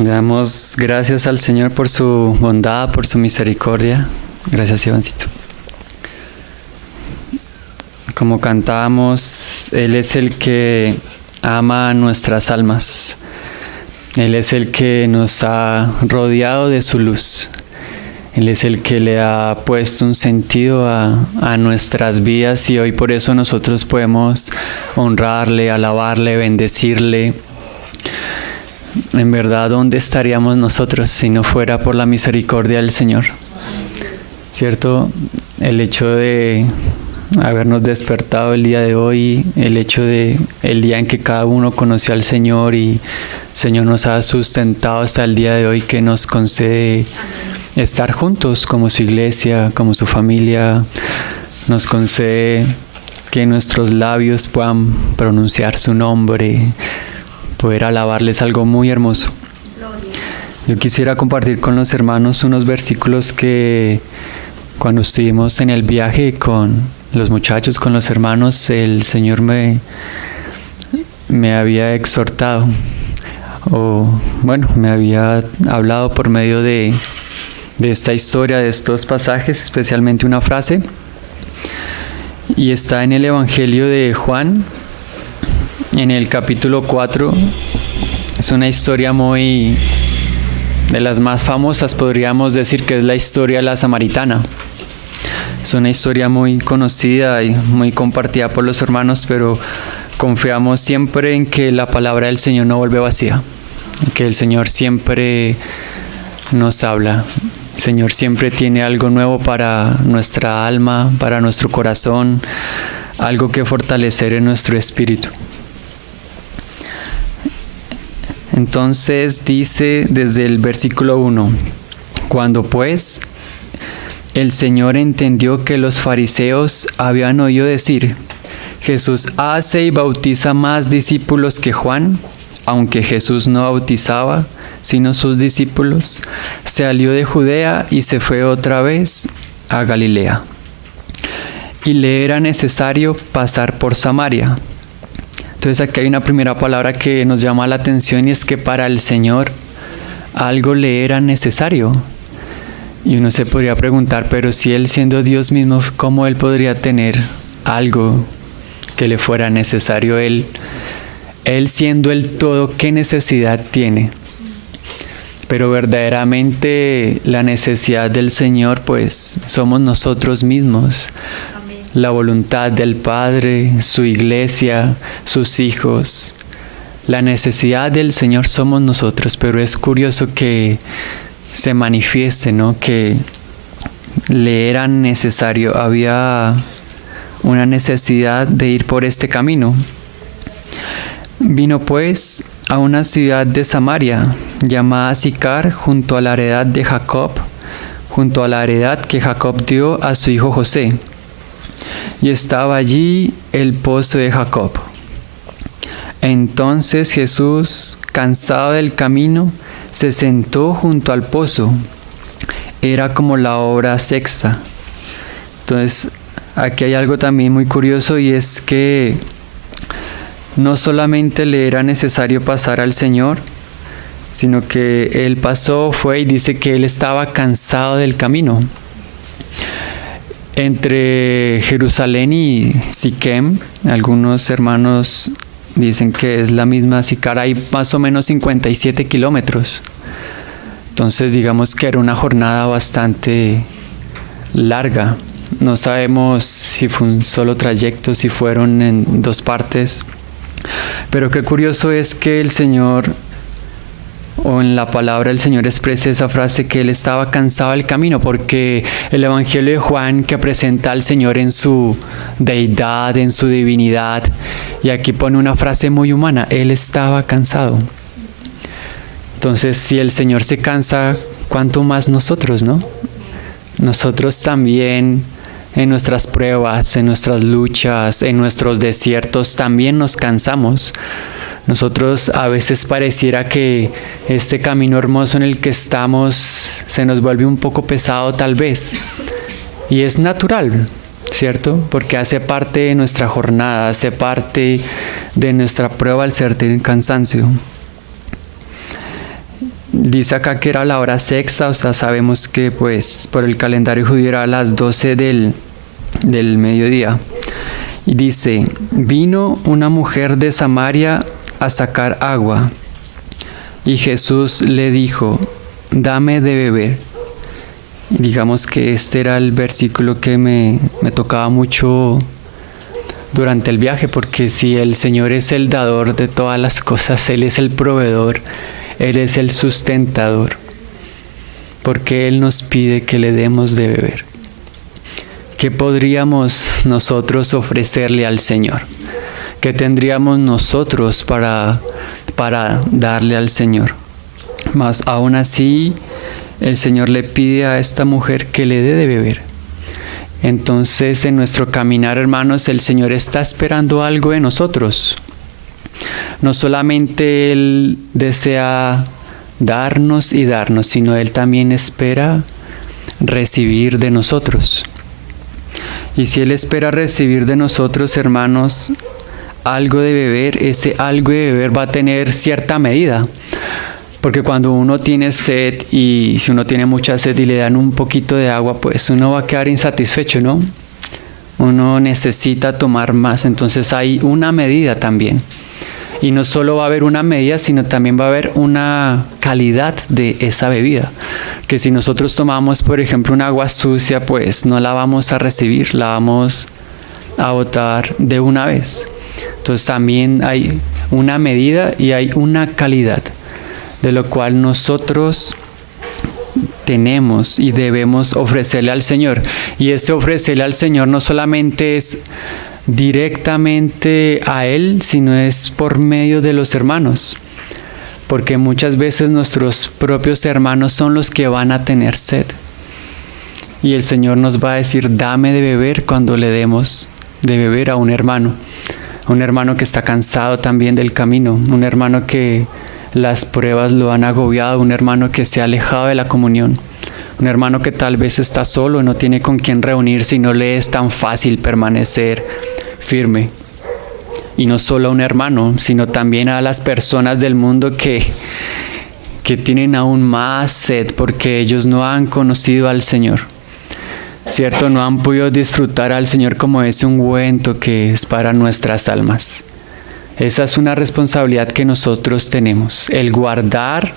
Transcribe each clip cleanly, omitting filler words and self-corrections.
Le damos gracias al Señor por su bondad, por su misericordia. Gracias, Ivancito. Como cantábamos, Él es el que ama nuestras almas. Él es el que nos ha rodeado de su luz. Él es el que le ha puesto un sentido a nuestras vidas, y hoy por eso nosotros podemos honrarle, alabarle, bendecirle. En verdad, ¿dónde estaríamos nosotros si no fuera por la misericordia del Señor? ¿Cierto? El hecho de habernos despertado el día de hoy, el hecho de el día en que cada uno conoció al Señor y el Señor nos ha sustentado hasta el día de hoy, que nos concede estar juntos como su iglesia, como su familia, nos concede que nuestros labios puedan pronunciar su nombre, poder alabarles, algo muy hermoso. Yo quisiera compartir con los hermanos unos versículos que cuando estuvimos en el viaje con los muchachos, con los hermanos, el Señor me había exhortado, me había hablado por medio de esta historia, de estos pasajes, especialmente una frase, y está en el Evangelio de Juan, en el capítulo 4. Es una historia muy de las más famosas, podríamos decir que es la historia de la samaritana. Es una historia muy conocida y muy compartida por los hermanos, pero confiamos siempre en que la palabra del Señor no vuelve vacía, que el Señor siempre nos habla. El Señor siempre tiene algo nuevo para nuestra alma, para nuestro corazón, algo que fortalecer en nuestro espíritu. Entonces dice desde el versículo 1, cuando pues el Señor entendió que los fariseos habían oído decir, Jesús hace y bautiza más discípulos que Juan, aunque Jesús no bautizaba, sino sus discípulos, salió de Judea y se fue otra vez a Galilea. Y le era necesario pasar por Samaria. Entonces aquí hay una primera palabra que nos llama la atención, y es que para el Señor algo le era necesario. Y uno se podría preguntar, pero si Él siendo Dios mismo, ¿cómo Él podría tener algo que le fuera necesario? Él siendo el todo, ¿qué necesidad tiene? Pero verdaderamente la necesidad del Señor pues somos nosotros mismos. La voluntad del Padre, su iglesia, sus hijos. La necesidad del Señor somos nosotros, pero es curioso que se manifieste, ¿no? Que le era necesario, había una necesidad de ir por este camino. Vino pues a una ciudad de Samaria, llamada Sicar, junto a la heredad de Jacob, junto a la heredad que Jacob dio a su hijo José. Y estaba allí el pozo de Jacob. Entonces Jesús, cansado del camino, se sentó junto al pozo. Era como la hora sexta. Entonces, aquí hay algo también muy curioso, y es que no solamente le era necesario pasar al Señor, sino que Él pasó, fue, y dice que Él estaba cansado del camino. Entre Jerusalén y Siquem, algunos hermanos dicen que es la misma Sicar, hay más o menos 57 kilómetros. Entonces digamos que era una jornada bastante larga. No sabemos si fue un solo trayecto, si fueron en dos partes. Pero qué curioso es que el Señor, o en la palabra del Señor, expresa esa frase que Él estaba cansado del camino, porque el Evangelio de Juan, que presenta al Señor en su deidad, en su divinidad, y aquí pone una frase muy humana, Él estaba cansado. Entonces, si el Señor se cansa, ¿cuánto más nosotros, no? Nosotros también, en nuestras pruebas, en nuestras luchas, en nuestros desiertos, también nos cansamos. Nosotros a veces pareciera que este camino hermoso en el que estamos se nos vuelve un poco pesado tal vez. Y es natural, ¿cierto? Porque hace parte de nuestra jornada, hace parte de nuestra prueba al sentir cansancio. Dice acá que era la hora sexta, o sea, sabemos que pues por el calendario judío era a las 12 del mediodía. Y dice, vino una mujer de Samaria a sacar agua. Y Jesús le dijo, dame de beber. Y digamos que este era el versículo que me tocaba mucho durante el viaje, porque si el Señor es el dador de todas las cosas, Él es el proveedor, Él es el sustentador, porque Él nos pide que le demos de beber. ¿Qué podríamos nosotros ofrecerle al Señor? ¿Qué tendríamos nosotros para darle al Señor? Mas aún así, el Señor le pide a esta mujer que le dé de beber. Entonces, en nuestro caminar, hermanos, el Señor está esperando algo de nosotros. No solamente Él desea darnos y darnos, sino Él también espera recibir de nosotros. Y si Él espera recibir de nosotros, hermanos, algo de beber, ese algo de beber va a tener cierta medida. Porque cuando uno tiene sed y si uno tiene mucha sed y le dan un poquito de agua, pues uno va a quedar insatisfecho, ¿no? Uno necesita tomar más, entonces hay una medida también. Y no solo va a haber una medida, sino también va a haber una calidad de esa bebida. Que si nosotros tomamos, por ejemplo, un agua sucia, pues no la vamos a recibir, la vamos a botar de una vez. Entonces también hay una medida y hay una calidad, de lo cual nosotros tenemos y debemos ofrecerle al Señor. Y este ofrecerle al Señor no solamente es directamente a Él, sino es por medio de los hermanos. Porque muchas veces nuestros propios hermanos son los que van a tener sed. Y el Señor nos va a decir, dame de beber cuando le demos de beber a un hermano que está cansado también del camino, un hermano que las pruebas lo han agobiado, un hermano que se ha alejado de la comunión, un hermano que tal vez está solo, no tiene con quién reunirse y no le es tan fácil permanecer firme. Y no solo a un hermano, sino también a las personas del mundo que tienen aún más sed porque ellos no han conocido al Señor. ¿Cierto? No han podido disfrutar al Señor como ese ungüento que es para nuestras almas. Esa es una responsabilidad que nosotros tenemos, el guardar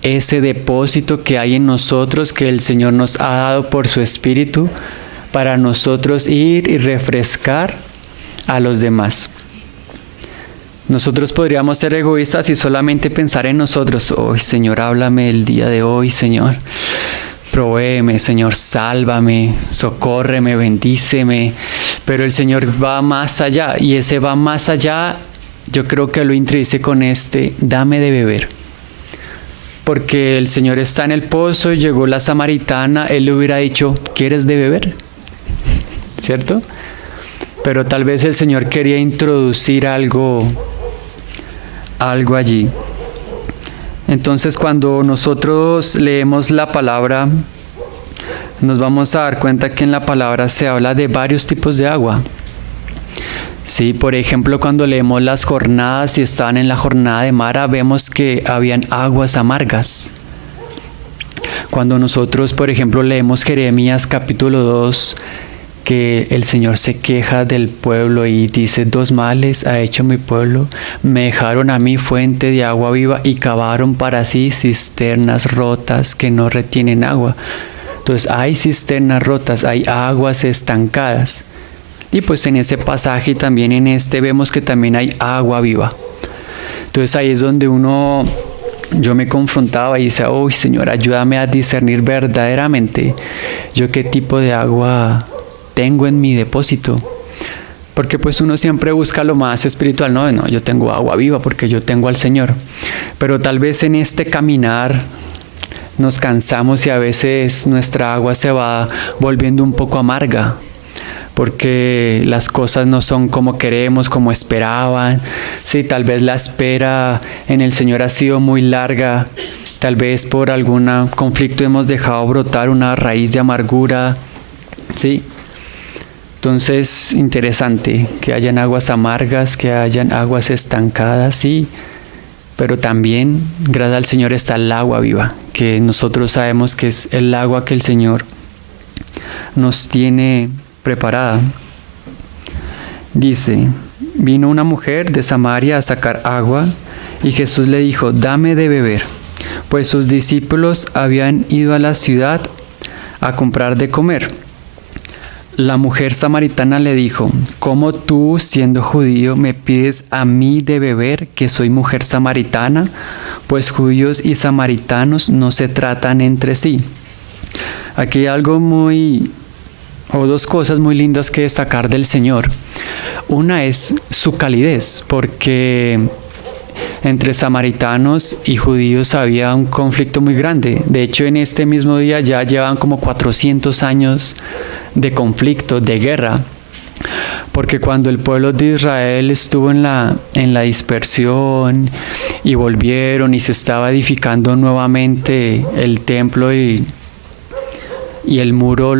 ese depósito que hay en nosotros, que el Señor nos ha dado por su Espíritu, para nosotros ir y refrescar a los demás. Nosotros podríamos ser egoístas y solamente pensar en nosotros. Oh, Señor, háblame el día de hoy, Señor. Provéeme, Señor, sálvame, socórreme, bendíceme. Pero el Señor va más allá, y ese va más allá, yo creo que lo introduce con dame de beber. Porque el Señor está en el pozo, llegó la samaritana, Él le hubiera dicho, ¿quieres de beber? ¿Cierto? Pero tal vez el Señor quería introducir algo allí. Entonces, cuando nosotros leemos la palabra, nos vamos a dar cuenta que en la palabra se habla de varios tipos de agua. Sí, por ejemplo, cuando leemos las jornadas y estaban en la jornada de Mara, vemos que habían aguas amargas. Cuando nosotros, por ejemplo, leemos Jeremías capítulo 2, que el Señor se queja del pueblo y dice, 2 males ha hecho mi pueblo, me dejaron a mí fuente de agua viva y cavaron para sí cisternas rotas que no retienen agua. Entonces hay cisternas rotas, hay aguas estancadas. Y pues en ese pasaje y también en vemos que también hay agua viva. Entonces ahí es donde yo me confrontaba y decía, oh Señor, ayúdame a discernir verdaderamente yo qué tipo de agua tengo en mi depósito. Porque pues uno siempre busca lo más espiritual, no, yo tengo agua viva porque yo tengo al Señor. Pero tal vez en este caminar nos cansamos y a veces nuestra agua se va volviendo un poco amarga. Porque las cosas no son como queremos, como esperaban. Sí, tal vez la espera en el Señor ha sido muy larga. Tal vez por algún conflicto hemos dejado brotar una raíz de amargura. Sí. Entonces, interesante que hayan aguas amargas, que hayan aguas estancadas, sí. pero también, gracias al Señor, está el agua viva, que nosotros sabemos que es el agua que el Señor nos tiene preparada. Dice, vino una mujer de Samaria a sacar agua, y Jesús le dijo, dame de beber, pues sus discípulos habían ido a la ciudad a comprar de comer. La mujer samaritana le dijo, ¿cómo tú, siendo judío, me pides a mí de beber, que soy mujer samaritana? Pues judíos y samaritanos no se tratan entre sí. Aquí hay algo dos cosas muy lindas que destacar del Señor. Una es su calidez, porque entre samaritanos y judíos había un conflicto muy grande. De hecho, en este mismo día ya llevan como 400 años de conflicto, de guerra. Porque cuando el pueblo de Israel estuvo en la dispersión y volvieron y se estaba edificando nuevamente el templo y el muro,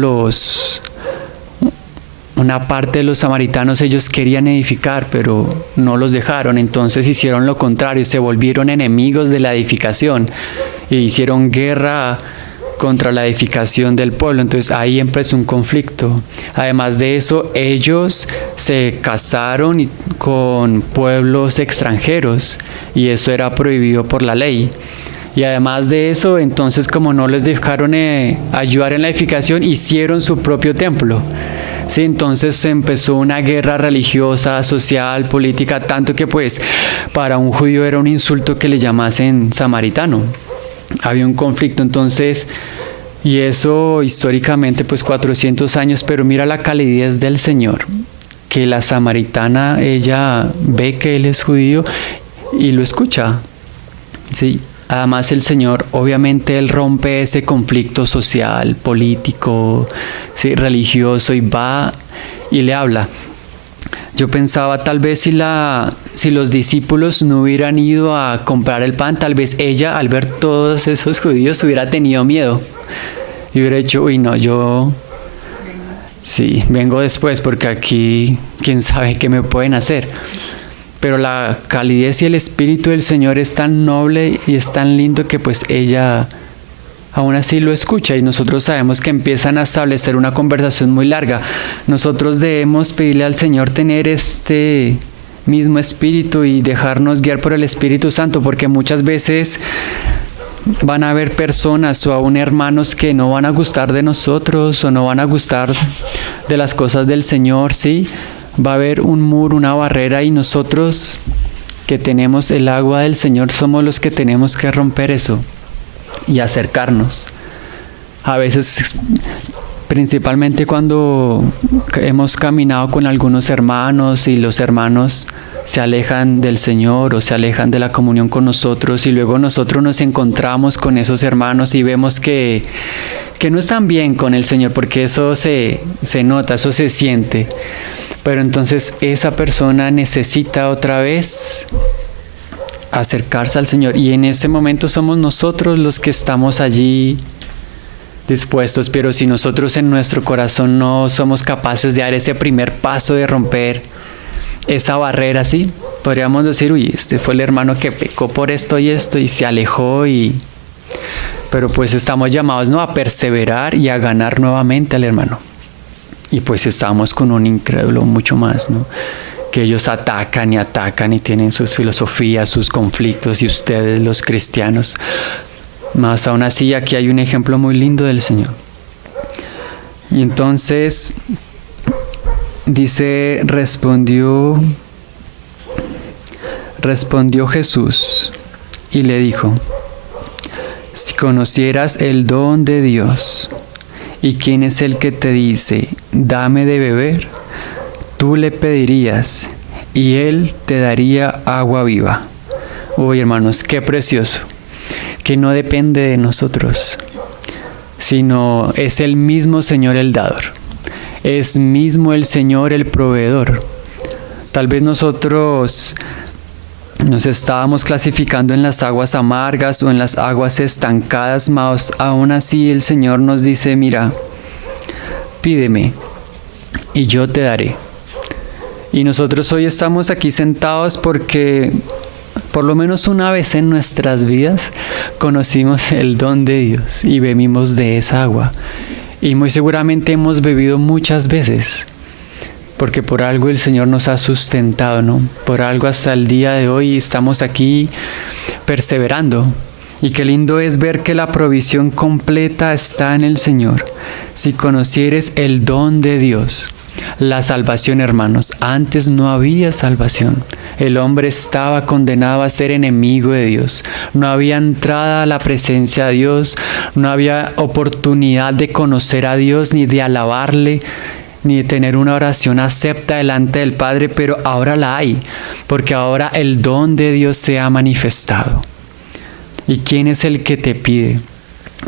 una parte de los samaritanos ellos querían edificar, pero no los dejaron. Entonces hicieron lo contrario, se volvieron enemigos de la edificación e hicieron guerra contra la edificación del pueblo. Entonces ahí empezó un conflicto. Además de eso, ellos se casaron con pueblos extranjeros y eso era prohibido por la ley. Y además de eso, entonces como no les dejaron ayudar en la edificación, hicieron su propio templo. Sí, entonces se empezó una guerra religiosa, social, política, tanto que pues para un judío era un insulto que le llamasen samaritano. Había un conflicto entonces, y eso históricamente pues 400 años, pero mira la calidez del Señor, que la samaritana, ella ve que él es judío y lo escucha. Sí. Además el Señor, obviamente, Él rompe ese conflicto social, político, ¿sí?, religioso, y va y le habla. Yo pensaba, tal vez si los discípulos no hubieran ido a comprar el pan, tal vez ella, al ver todos esos judíos, hubiera tenido miedo. Y hubiera dicho, uy, no, yo sí, vengo después porque aquí, quién sabe qué me pueden hacer. Pero la calidez y el espíritu del Señor es tan noble y es tan lindo que pues ella aún así lo escucha, y nosotros sabemos que empiezan a establecer una conversación muy larga. Nosotros debemos pedirle al Señor tener este mismo espíritu y dejarnos guiar por el Espíritu Santo, porque muchas veces van a haber personas o aún hermanos que no van a gustar de nosotros o no van a gustar de las cosas del Señor, ¿sí? Va a haber un muro, una barrera, y nosotros que tenemos el agua del Señor somos los que tenemos que romper eso y acercarnos. A veces, principalmente cuando hemos caminado con algunos hermanos y los hermanos se alejan del Señor o se alejan de la comunión con nosotros, y luego nosotros nos encontramos con esos hermanos y vemos que no están bien con el Señor, porque eso se nota, eso se siente. Pero entonces esa persona necesita otra vez acercarse al Señor, y en ese momento somos nosotros los que estamos allí dispuestos. Pero si nosotros en nuestro corazón no somos capaces de dar ese primer paso de romper esa barrera, ¿sí?, podríamos decir, uy, este fue el hermano que pecó por esto y se alejó, pero pues estamos llamados, ¿no?, a perseverar y a ganar nuevamente al hermano. Y pues estamos con un incrédulo mucho más, ¿no?, que ellos atacan y tienen sus filosofías, sus conflictos, y ustedes, los cristianos, más aún así, aquí hay un ejemplo muy lindo del Señor. Y entonces dice, respondió Jesús y le dijo, si conocieras el don de Dios y quién es el que te dice, dame de beber, tú le pedirías y Él te daría agua viva. Uy, hermanos, qué precioso, que no depende de nosotros, sino es el mismo Señor el dador, es mismo el Señor el proveedor. Tal vez nosotros nos estábamos clasificando en las aguas amargas o en las aguas estancadas, mas aún así el Señor nos dice, mira, pídeme y yo te daré. Y nosotros hoy estamos aquí sentados porque por lo menos una vez en nuestras vidas, conocimos el don de Dios y bebimos de esa agua. Y muy seguramente hemos bebido muchas veces, porque por algo el Señor nos ha sustentado, ¿no? Por algo hasta el día de hoy estamos aquí perseverando. Y qué lindo es ver que la provisión completa está en el Señor. Si conocieres el don de Dios, la salvación, hermanos, antes no había salvación. El hombre estaba condenado a ser enemigo de Dios. No había entrada a la presencia de Dios, no había oportunidad de conocer a Dios, ni de alabarle, ni de tener una oración acepta delante del Padre, pero ahora la hay, porque ahora el don de Dios se ha manifestado. ¿Y quién es el que te pide?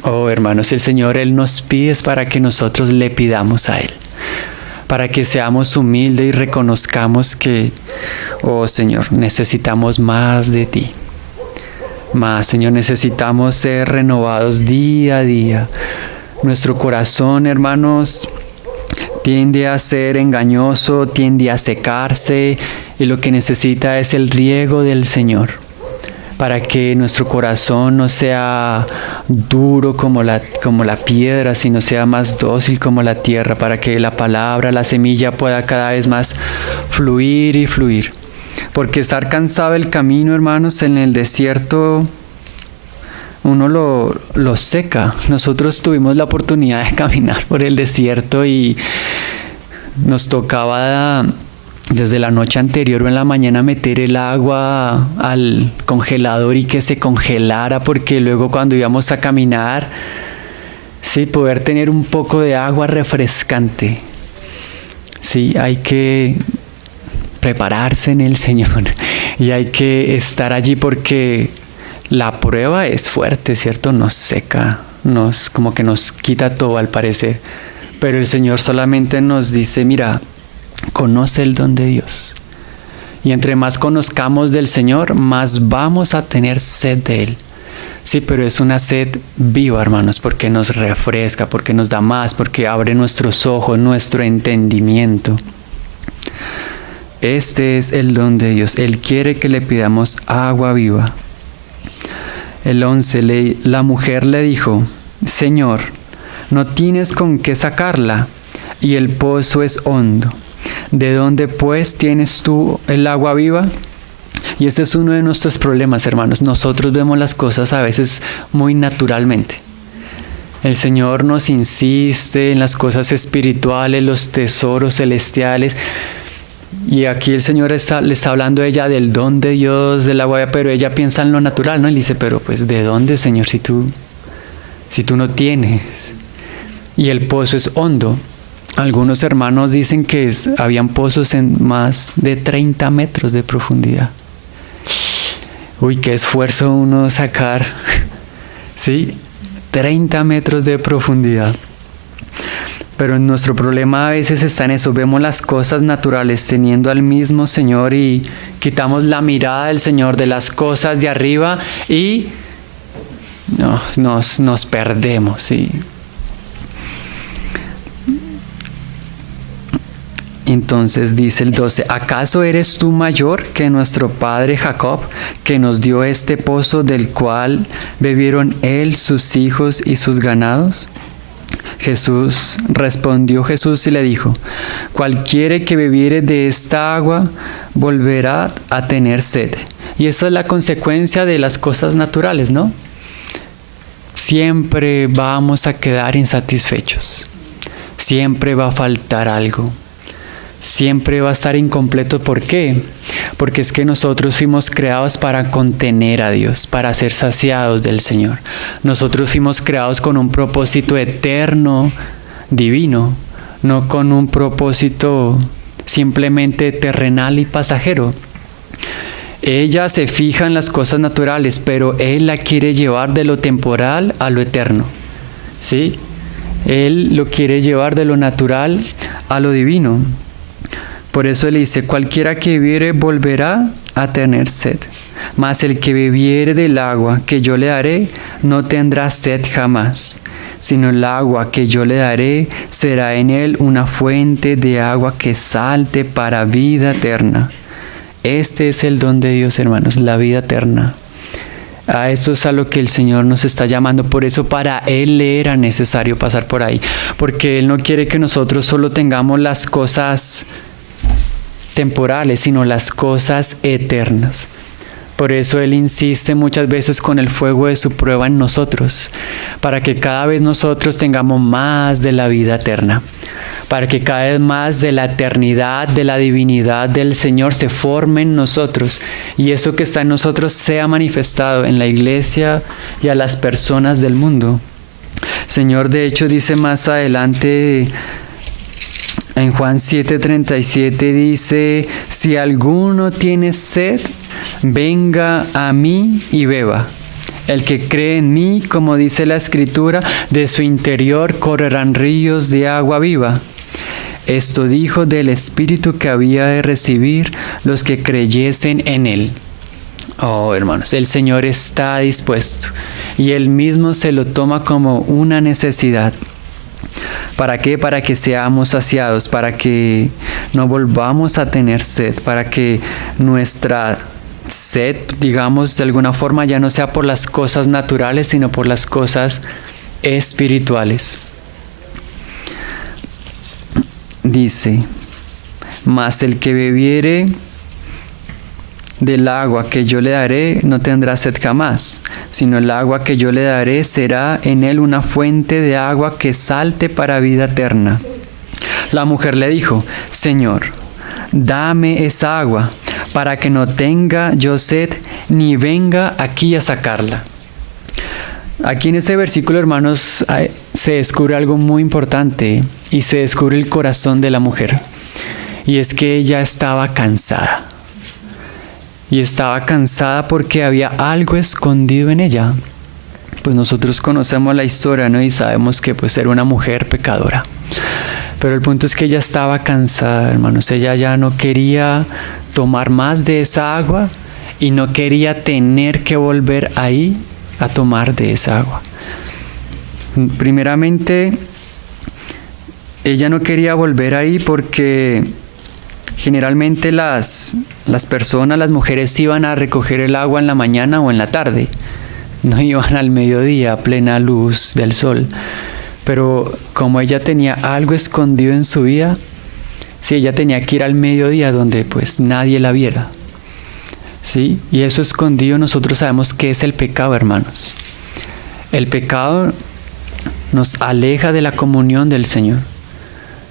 Oh, hermanos, el Señor, Él nos pide para que nosotros le pidamos a Él, para que seamos humildes y reconozcamos que, oh Señor, necesitamos más de ti. Más, Señor, necesitamos ser renovados día a día. Nuestro corazón, hermanos, tiende a ser engañoso, tiende a secarse, y lo que necesita es el riego del Señor, para que nuestro corazón no sea duro como la piedra, sino sea más dócil como la tierra, para que la palabra, la semilla pueda cada vez más fluir y fluir. Porque estar cansado del camino, hermanos, en el desierto, uno lo seca. Nosotros tuvimos la oportunidad de caminar por el desierto y nos tocaba desde la noche anterior o en la mañana meter el agua al congelador y que se congelara, porque luego cuando íbamos a caminar, sí, poder tener un poco de agua refrescante. Sí, hay que prepararse en el Señor y hay que estar allí, porque la prueba es fuerte, ¿cierto? Nos seca, como que nos quita todo al parecer, pero el Señor solamente nos dice, mira, conoce el don de Dios. Y entre más conozcamos del Señor, más vamos a tener sed de Él. Sí, pero es una sed viva, hermanos, porque nos refresca, porque nos da más, porque abre nuestros ojos, nuestro entendimiento. Este es el don de Dios. Él quiere que le pidamos agua viva. El 11, la mujer le dijo, Señor, no tienes con qué sacarla, y el pozo es hondo. ¿De dónde pues tienes tú el agua viva? Y este es uno de nuestros problemas, hermanos. Nosotros vemos las cosas a veces muy naturalmente. El Señor nos insiste en las cosas espirituales, los tesoros celestiales. Y aquí el Señor le está hablando a ella del don de Dios, del agua, pero ella piensa en lo natural, ¿no? Y le dice, pero pues ¿de dónde, Señor, si tú no tienes? Y el pozo es hondo. Algunos hermanos dicen que habían pozos en más de 30 metros de profundidad. Uy, qué esfuerzo uno sacar, ¿sí? 30 metros de profundidad. Pero nuestro problema a veces está en eso. Vemos las cosas naturales teniendo al mismo Señor y quitamos la mirada del Señor de las cosas de arriba y nos perdemos, ¿sí? Entonces dice el 12, ¿acaso eres tú mayor que nuestro padre Jacob, que nos dio este pozo del cual bebieron él, sus hijos y sus ganados? Respondió Jesús y le dijo, cualquiera que bebiere de esta agua volverá a tener sed. Y esa es la consecuencia de las cosas naturales, ¿no? Siempre vamos a quedar insatisfechos. Siempre va a faltar algo. Siempre va a estar incompleto. ¿Por qué? Porque es que nosotros fuimos creados para contener a Dios, para ser saciados del Señor. Nosotros fuimos creados con un propósito eterno, divino, no con un propósito simplemente terrenal y pasajero. Ella se fija en las cosas naturales, pero Él la quiere llevar de lo temporal a lo eterno, ¿sí? Él lo quiere llevar de lo natural a lo divino. Por eso Él dice, cualquiera que bebiere volverá a tener sed. Mas el que bebiere del agua que yo le daré, no tendrá sed jamás, sino el agua que yo le daré será en él una fuente de agua que salte para vida eterna. Este es el don de Dios, hermanos, la vida eterna. A eso es a lo que el Señor nos está llamando. Por eso para Él le era necesario pasar por ahí. Porque Él no quiere que nosotros solo tengamos las cosas temporales, sino las cosas eternas. Por eso Él insiste muchas veces con el fuego de su prueba en nosotros, para que cada vez nosotros tengamos más de la vida eterna, para que cada vez más de la eternidad, de la divinidad del Señor se forme en nosotros, y eso que está en nosotros sea manifestado en la iglesia y a las personas del mundo. Señor, de hecho, dice más adelante en Juan 7:37, dice: si alguno tiene sed, venga a mí y beba. El que cree en mí, como dice la Escritura, de su interior correrán ríos de agua viva. Esto dijo del Espíritu que había de recibir los que creyesen en Él. Oh, hermanos, el Señor está dispuesto y Él mismo se lo toma como una necesidad. ¿Para qué? Para que seamos saciados, para que no volvamos a tener sed, para que nuestra sed, digamos, de alguna forma ya no sea por las cosas naturales, sino por las cosas espirituales. Dice: mas el que bebiere del agua que yo le daré no tendrá sed jamás, sino el agua que yo le daré será en él una fuente de agua que salte para vida eterna. La mujer le dijo: Señor, dame esa agua, para que no tenga yo sed, ni venga aquí a sacarla. Aquí en este versículo, hermanos, se descubre algo muy importante, y se descubre el corazón de la mujer. Y es que ella estaba cansada. Y estaba cansada porque había algo escondido en ella. Pues nosotros conocemos la historia, ¿no? Y sabemos que pues era una mujer pecadora. Pero el punto es que ella estaba cansada, hermanos. Ella ya no quería tomar más de esa agua y no quería tener que volver ahí a tomar de esa agua. Primeramente, ella no quería volver ahí porque generalmente las personas, las mujeres iban a recoger el agua en la mañana o en la tarde. No iban al mediodía a plena luz del sol. Pero como ella tenía algo escondido en su vida, sí, ella tenía que ir al mediodía donde pues nadie la viera. ¿Sí? Y eso escondido nosotros sabemos que es el pecado, hermanos. El pecado nos aleja de la comunión del Señor.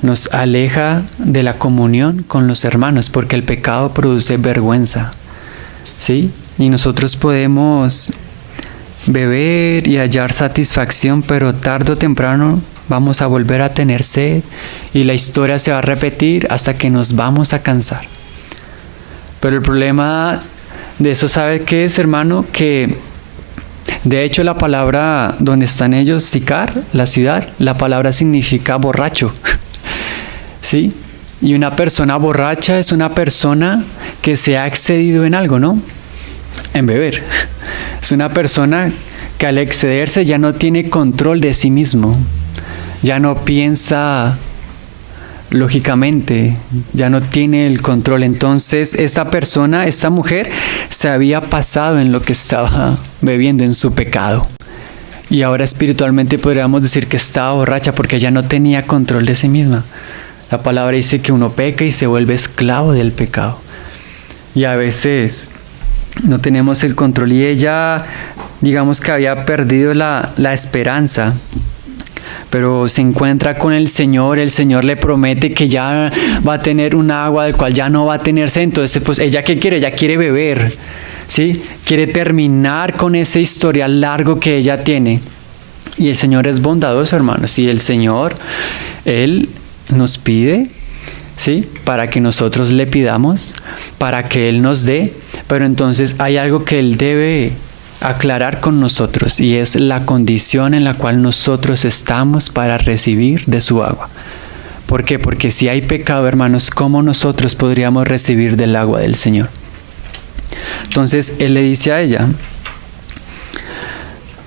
Nos aleja de la comunión con los hermanos, porque el pecado produce vergüenza. ¿Sí? Y nosotros podemos beber y hallar satisfacción, pero tarde o temprano vamos a volver a tener sed y la historia se va a repetir hasta que nos vamos a cansar. Pero el problema de eso, ¿sabe qué es, hermano? Que de hecho la palabra donde están ellos, Sicar, la ciudad, la palabra significa borracho. ¿Sí? Y una persona borracha es una persona que se ha excedido en algo, ¿no? En beber. Es una persona que al excederse ya no tiene control de sí mismo. Ya no piensa lógicamente, ya no tiene el control. Entonces esta persona, esta mujer, se había pasado en lo que estaba bebiendo, en su pecado. Y ahora espiritualmente podríamos decir que estaba borracha porque ya no tenía control de sí misma. La palabra dice que uno peca y se vuelve esclavo del pecado. Y a veces no tenemos el control y ella, digamos que había perdido la esperanza. Pero se encuentra con el Señor le promete que ya va a tener un agua del cual ya no va a tener sed. Entonces, pues, ¿ella qué quiere? Ella quiere beber, ¿sí? Quiere terminar con ese historial largo que ella tiene. Y el Señor es bondadoso, hermanos. Y el Señor, Él nos pide, ¿sí? Para que nosotros le pidamos, para que Él nos dé. Pero entonces hay algo que Él debe aclarar con nosotros, y es la condición en la cual nosotros estamos para recibir de su agua. ¿Por qué? Porque si hay pecado, hermanos, ¿cómo nosotros podríamos recibir del agua del Señor? Entonces Él le dice a ella,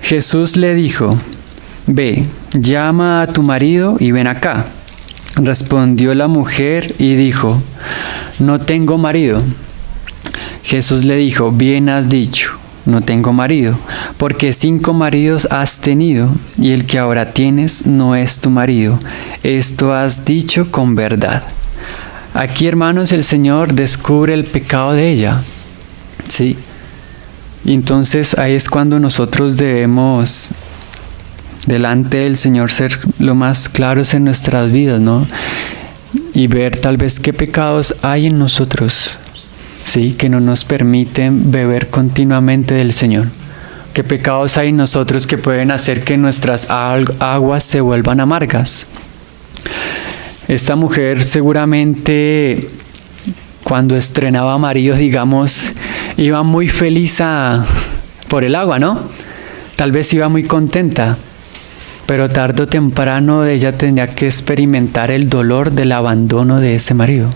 Jesús le dijo, ve, llama a tu marido y ven acá. Respondió la mujer y dijo, no tengo marido. Jesús le dijo, bien has dicho, no tengo marido, porque 5 maridos has tenido, y el que ahora tienes no es tu marido. Esto has dicho con verdad. Aquí, hermanos, el Señor descubre el pecado de ella, ¿sí? Y entonces ahí es cuando nosotros debemos, delante del Señor, ser lo más claros en nuestras vidas, ¿no? Y ver tal vez qué pecados hay en nosotros, ¿sí? Que no nos permiten beber continuamente del Señor. ¿Qué pecados hay en nosotros que pueden hacer que nuestras aguas se vuelvan amargas? Esta mujer seguramente, cuando estrenaba marido, digamos, iba muy feliz por el agua, ¿no? Tal vez iba muy contenta, pero tarde o temprano ella tenía que experimentar el dolor del abandono de ese marido,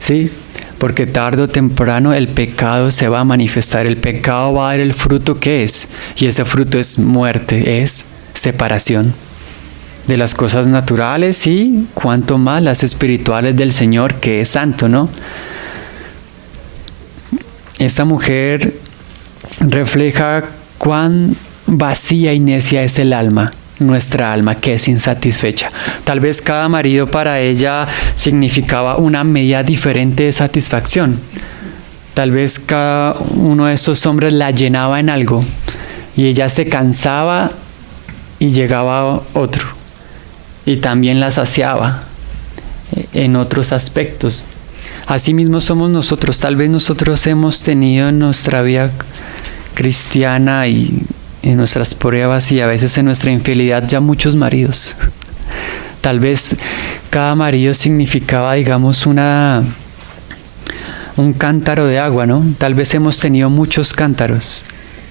¿sí? Porque tarde o temprano el pecado se va a manifestar, el pecado va a dar el fruto que es, y ese fruto es muerte, es separación de las cosas naturales y cuanto más las espirituales del Señor, que es santo, ¿no? Esta mujer refleja cuán vacía y necia es el alma, nuestra alma, que es insatisfecha. Tal vez cada marido para ella significaba una medida diferente de satisfacción. Tal vez cada uno de esos hombres la llenaba en algo y ella se cansaba y llegaba otro y también la saciaba en otros aspectos. Asimismo somos nosotros. Tal vez nosotros hemos tenido en nuestra vida cristiana y en nuestras pruebas y a veces en nuestra infidelidad ya muchos maridos. Tal vez cada marido significaba, digamos, un cántaro de agua, ¿no? Tal vez hemos tenido muchos cántaros.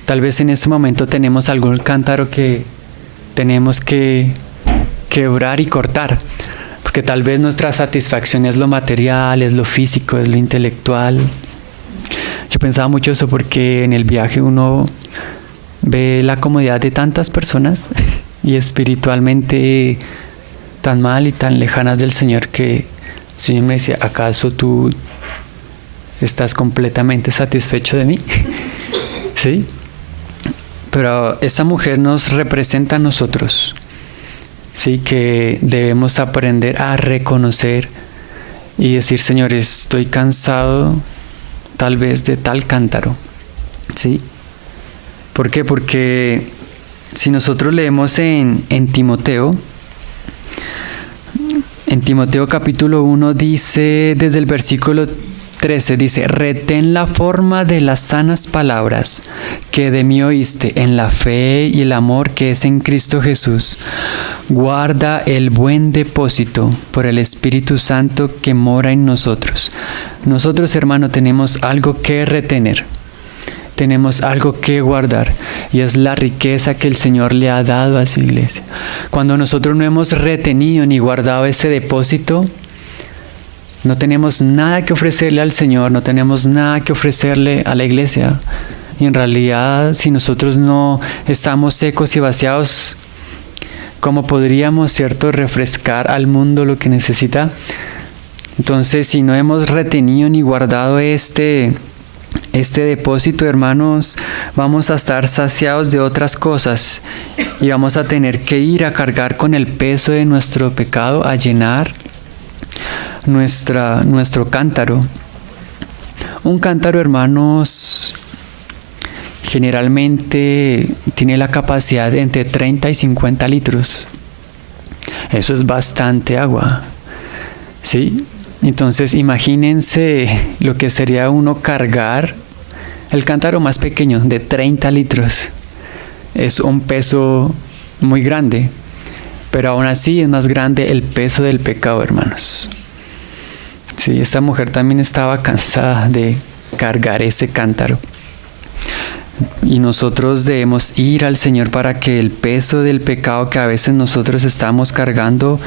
Tal vez en ese momento tenemos algún cántaro que tenemos que quebrar y cortar, porque tal vez nuestra satisfacción es lo material, es lo físico, es lo intelectual. Yo pensaba mucho eso porque en el viaje uno ve la comodidad de tantas personas y espiritualmente tan mal y tan lejanas del Señor, que el Señor me decía, ¿acaso tú estás completamente satisfecho de mí? ¿Sí? Pero esta mujer nos representa a nosotros, ¿sí? Que debemos aprender a reconocer y decir, Señor, estoy cansado tal vez de tal cántaro, ¿sí? ¿Por qué? Porque si nosotros leemos en Timoteo capítulo 1 dice, desde el versículo 13 dice, retén la forma de las sanas palabras que de mí oíste en la fe y el amor que es en Cristo Jesús. Guarda el buen depósito por el Espíritu Santo que mora en nosotros. Nosotros, hermano, tenemos algo que retener. Tenemos algo que guardar y es la riqueza que el Señor le ha dado a su iglesia. Cuando nosotros no hemos retenido ni guardado ese depósito, no tenemos nada que ofrecerle al Señor, no tenemos nada que ofrecerle a la iglesia. Y en realidad, si nosotros no estamos secos y vaciados, ¿cómo podríamos, cierto, refrescar al mundo lo que necesita? Entonces, si no hemos retenido ni guardado este depósito, hermanos, vamos a estar saciados de otras cosas y vamos a tener que ir a cargar con el peso de nuestro pecado, a llenar nuestro cántaro. Un cántaro, hermanos, generalmente tiene la capacidad de entre 30 y 50 litros. Eso es bastante agua, ¿sí? Entonces imagínense lo que sería uno cargar el cántaro más pequeño de 30 litros. Es un peso muy grande, pero aún así es más grande el peso del pecado, hermanos. Sí, esta mujer también estaba cansada de cargar ese cántaro. Y nosotros debemos ir al Señor para que el peso del pecado que a veces nosotros estamos cargando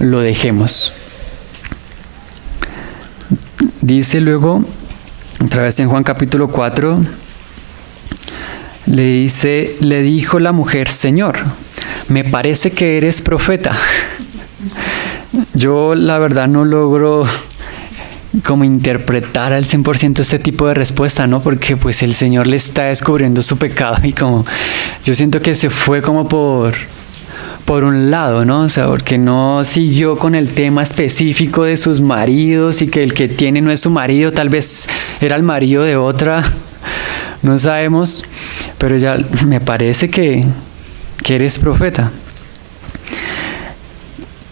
lo dejemos. Dice luego, otra vez en Juan capítulo 4, le dijo la mujer, Señor, me parece que eres profeta. Yo la verdad no logro como interpretar al 100% este tipo de respuesta, ¿no? Porque pues el Señor le está descubriendo su pecado y como yo siento que se fue como por un lado, ¿no? O sea, porque no siguió con el tema específico de sus maridos y que el que tiene no es su marido, tal vez era el marido de otra, no sabemos, pero ya me parece que eres profeta.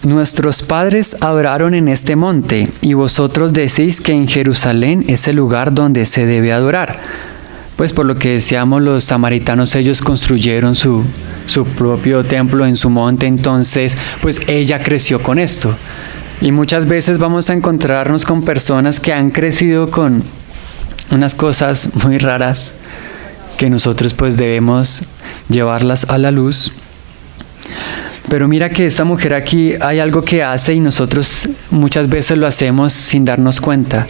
Nuestros padres adoraron en este monte, y vosotros decís que en Jerusalén es el lugar donde se debe adorar. Pues por lo que decíamos, los samaritanos, ellos construyeron su propio templo en su monte, entonces pues ella creció con esto. Y muchas veces vamos a encontrarnos con personas que han crecido con unas cosas muy raras que nosotros pues debemos llevarlas a la luz. Pero mira que esta mujer aquí hay algo que hace y nosotros muchas veces lo hacemos sin darnos cuenta.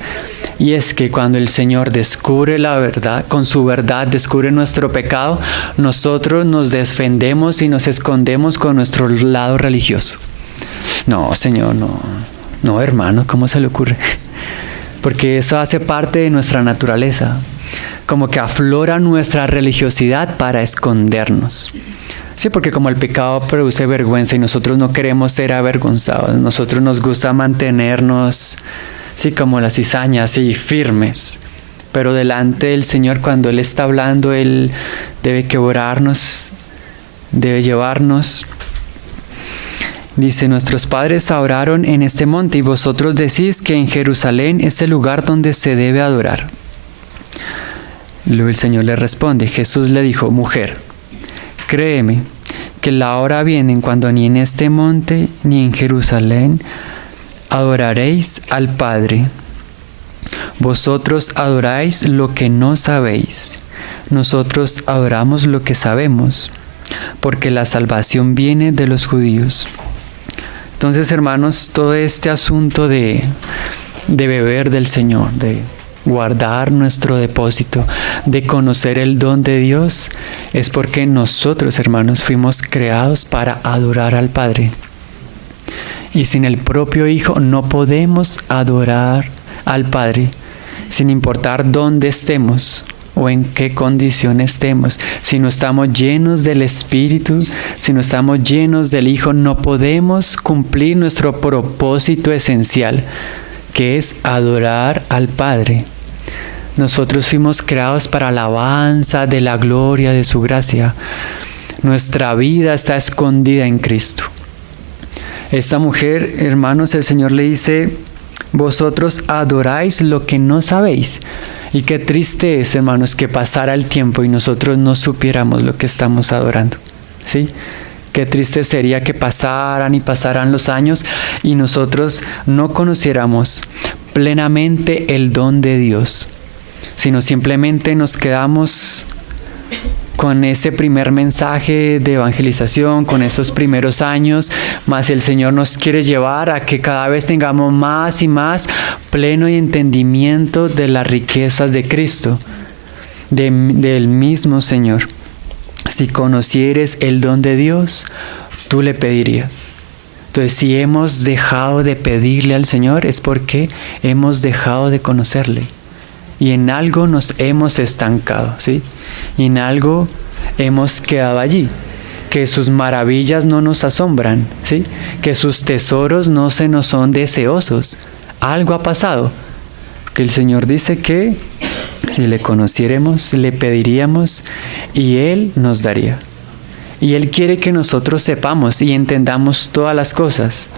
Y es que cuando el Señor descubre la verdad, con su verdad descubre nuestro pecado, nosotros nos defendemos y nos escondemos con nuestro lado religioso. No, Señor, no, hermano, ¿cómo se le ocurre? Porque eso hace parte de nuestra naturaleza. Como que aflora nuestra religiosidad para escondernos. Sí, porque como el pecado produce vergüenza y nosotros no queremos ser avergonzados, nosotros nos gusta mantenernos, sí, como la cizaña, así, firmes. Pero delante del Señor, cuando Él está hablando, Él debe quebrarnos, debe llevarnos. Dice, nuestros padres adoraron en este monte y vosotros decís que en Jerusalén es el lugar donde se debe adorar. Luego el Señor le responde, Jesús le dijo, mujer, créeme que la hora viene cuando ni en este monte ni en Jerusalén adoraréis al Padre. Vosotros adoráis lo que no sabéis. Nosotros adoramos lo que sabemos, porque la salvación viene de los judíos. Entonces, hermanos, todo este asunto de beber del Señor, de guardar nuestro depósito, de conocer el don de Dios, es porque nosotros, hermanos, fuimos creados para adorar al Padre. Y sin el propio Hijo no podemos adorar al Padre, sin importar dónde estemos o en qué condición estemos. Si no estamos llenos del Espíritu, si no estamos llenos del Hijo, no podemos cumplir nuestro propósito esencial, que es adorar al Padre. Nosotros fuimos creados para alabanza de la gloria de su gracia. Nuestra vida está escondida en Cristo. Esta mujer, hermanos, el Señor le dice, vosotros adoráis lo que no sabéis. Y qué triste es, hermanos, que pasara el tiempo y nosotros no supiéramos lo que estamos adorando. ¿Sí? Qué triste sería que pasaran y pasaran los años y nosotros no conociéramos plenamente el don de Dios, sino simplemente nos quedamos con ese primer mensaje de evangelización, con esos primeros años, más el Señor nos quiere llevar a que cada vez tengamos más y más pleno entendimiento de las riquezas de Cristo, del mismo Señor. Si conocieres el don de Dios, tú le pedirías. Entonces, si hemos dejado de pedirle al Señor, es porque hemos dejado de conocerle. Y en algo nos hemos estancado, ¿sí? Y en algo hemos quedado allí. Que sus maravillas no nos asombran, ¿sí? Que sus tesoros no se nos son deseosos. Algo ha pasado. Que el Señor dice que si le conociéramos, le pediríamos y Él nos daría. Y Él quiere que nosotros sepamos y entendamos todas las cosas,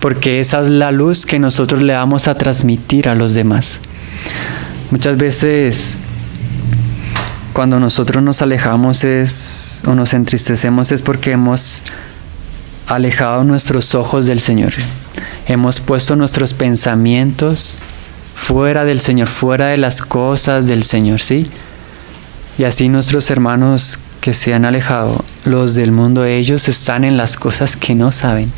porque esa es la luz que nosotros le vamos a transmitir a los demás. Muchas veces cuando nosotros nos alejamos o nos entristecemos es porque hemos alejado nuestros ojos del Señor. Hemos puesto nuestros pensamientos fuera del Señor, fuera de las cosas del Señor, ¿sí? Y así nuestros hermanos que se han alejado, los del mundo, ellos están en las cosas que no saben.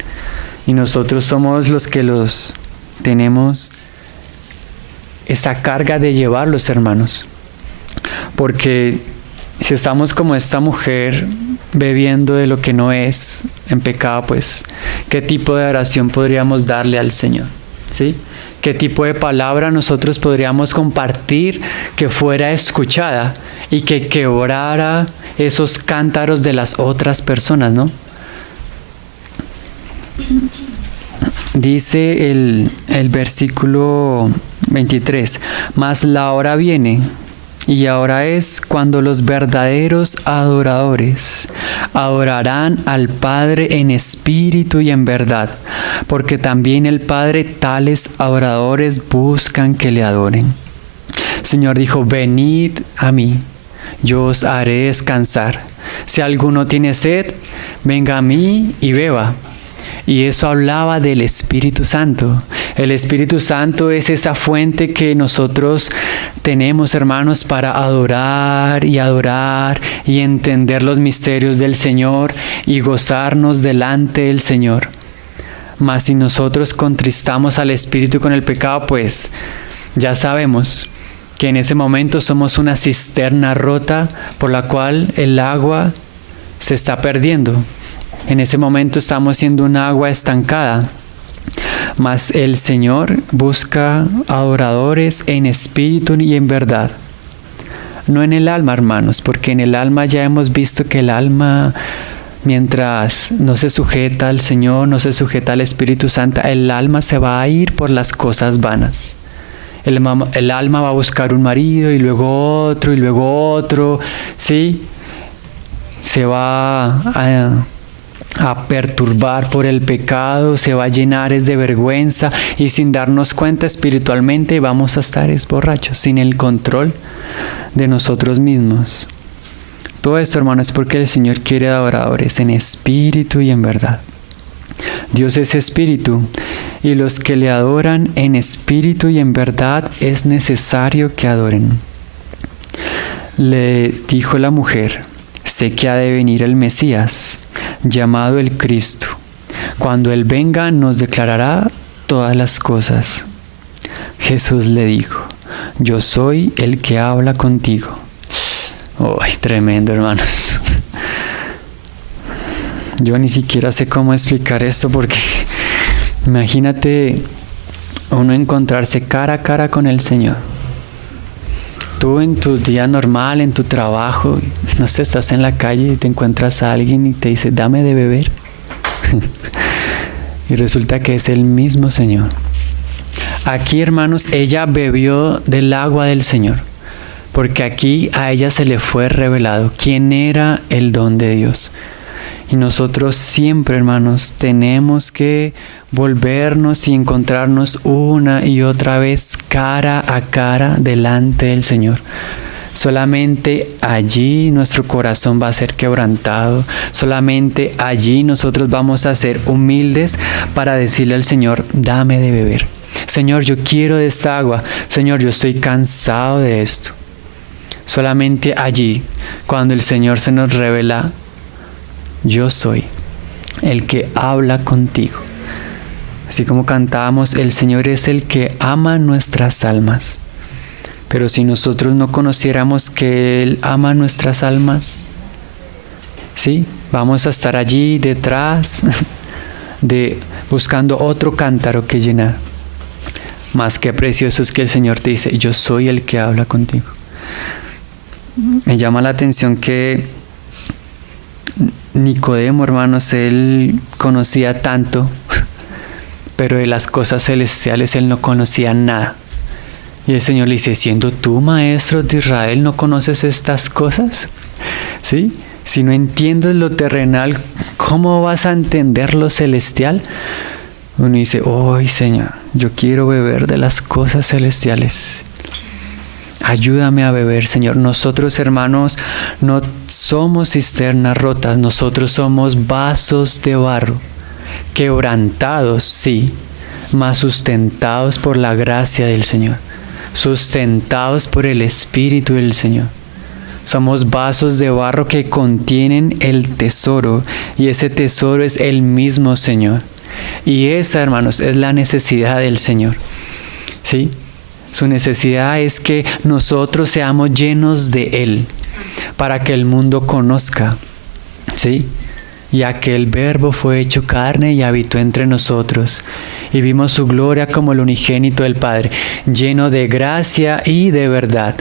Y nosotros somos los que los tenemos esa carga de llevarlos, hermanos. Porque si estamos como esta mujer bebiendo de lo que no es en pecado, pues, ¿qué tipo de oración podríamos darle al Señor? ¿Sí? qué tipo de palabra nosotros podríamos compartir que fuera escuchada y que quebrara esos cántaros de las otras personas, ¿no? Dice el versículo 23, mas la hora viene, y ahora es cuando los verdaderos adoradores adorarán al Padre en espíritu y en verdad, porque también el Padre tales adoradores buscan que le adoren. El Señor dijo, venid a mí, yo os haré descansar. Si alguno tiene sed, venga a mí y beba. Y eso hablaba del Espíritu Santo. El Espíritu Santo es esa fuente que nosotros tenemos, hermanos, para adorar y entender los misterios del Señor y gozarnos delante del Señor. Mas si nosotros contristamos al Espíritu con el pecado, pues ya sabemos que en ese momento somos una cisterna rota por la cual el agua se está perdiendo. En ese momento estamos siendo un agua estancada. Mas el Señor busca adoradores en espíritu y en verdad. No en el alma, hermanos, porque en el alma ya hemos visto que el alma, mientras no se sujeta al Señor, no se sujeta al Espíritu Santo, el alma se va a ir por las cosas vanas. El alma va a buscar un marido y luego otro, ¿sí? Se va a perturbar por el pecado, se va a llenar de vergüenza y sin darnos cuenta espiritualmente vamos a estar borrachos, sin el control de nosotros mismos. Todo esto, hermanos, es porque el Señor quiere adoradores en espíritu y en verdad. Dios es espíritu y los que le adoran en espíritu y en verdad es necesario que adoren. Le dijo la mujer, sé que ha de venir el Mesías, llamado el Cristo. Cuando Él venga nos declarará todas las cosas. Jesús le dijo, yo soy el que habla contigo. ¡Ay, tremendo, hermanos! Yo ni siquiera sé cómo explicar esto porque imagínate uno encontrarse cara a cara con el Señor. Tú en tu día normal, en tu trabajo, no sé, estás en la calle y te encuentras a alguien y te dice, dame de beber. Y resulta que es el mismo Señor. Aquí, hermanos, ella bebió del agua del Señor, porque aquí a ella se le fue revelado quién era el don de Dios. Y nosotros siempre, hermanos, tenemos que volvernos y encontrarnos una y otra vez cara a cara delante del Señor. Solamente allí nuestro corazón va a ser quebrantado. Solamente allí nosotros vamos a ser humildes para decirle al Señor, dame de beber. Señor, yo quiero de esta agua. Señor, yo estoy cansado de esto. Solamente allí, cuando el Señor se nos revela, yo soy el que habla contigo. Así como cantábamos, el Señor es el que ama nuestras almas. Pero si nosotros no conociéramos que Él ama nuestras almas, ¿sí? Vamos a estar allí detrás, buscando otro cántaro que llenar. Más que precioso es que el Señor te dice, yo soy el que habla contigo. Me llama la atención que Nicodemo, hermanos, él conocía tanto, pero de las cosas celestiales él no conocía nada. Y el Señor le dice, siendo tú maestro de Israel, ¿no conoces estas cosas? ¿Sí? Si no entiendes lo terrenal, ¿cómo vas a entender lo celestial? Uno dice, Señor, yo quiero beber de las cosas celestiales. Ayúdame a beber, Señor. Nosotros, hermanos, no somos cisternas rotas, nosotros somos vasos de barro, quebrantados, sí, mas sustentados por la gracia del Señor, sustentados por el Espíritu del Señor. Somos vasos de barro que contienen el tesoro, y ese tesoro es el mismo Señor. Y esa, hermanos, es la necesidad del Señor, ¿sí? Su necesidad es que nosotros seamos llenos de Él, para que el mundo conozca, ¿sí? Y aquel Verbo fue hecho carne y habitó entre nosotros, y vimos su gloria como el unigénito del Padre, lleno de gracia y de verdad.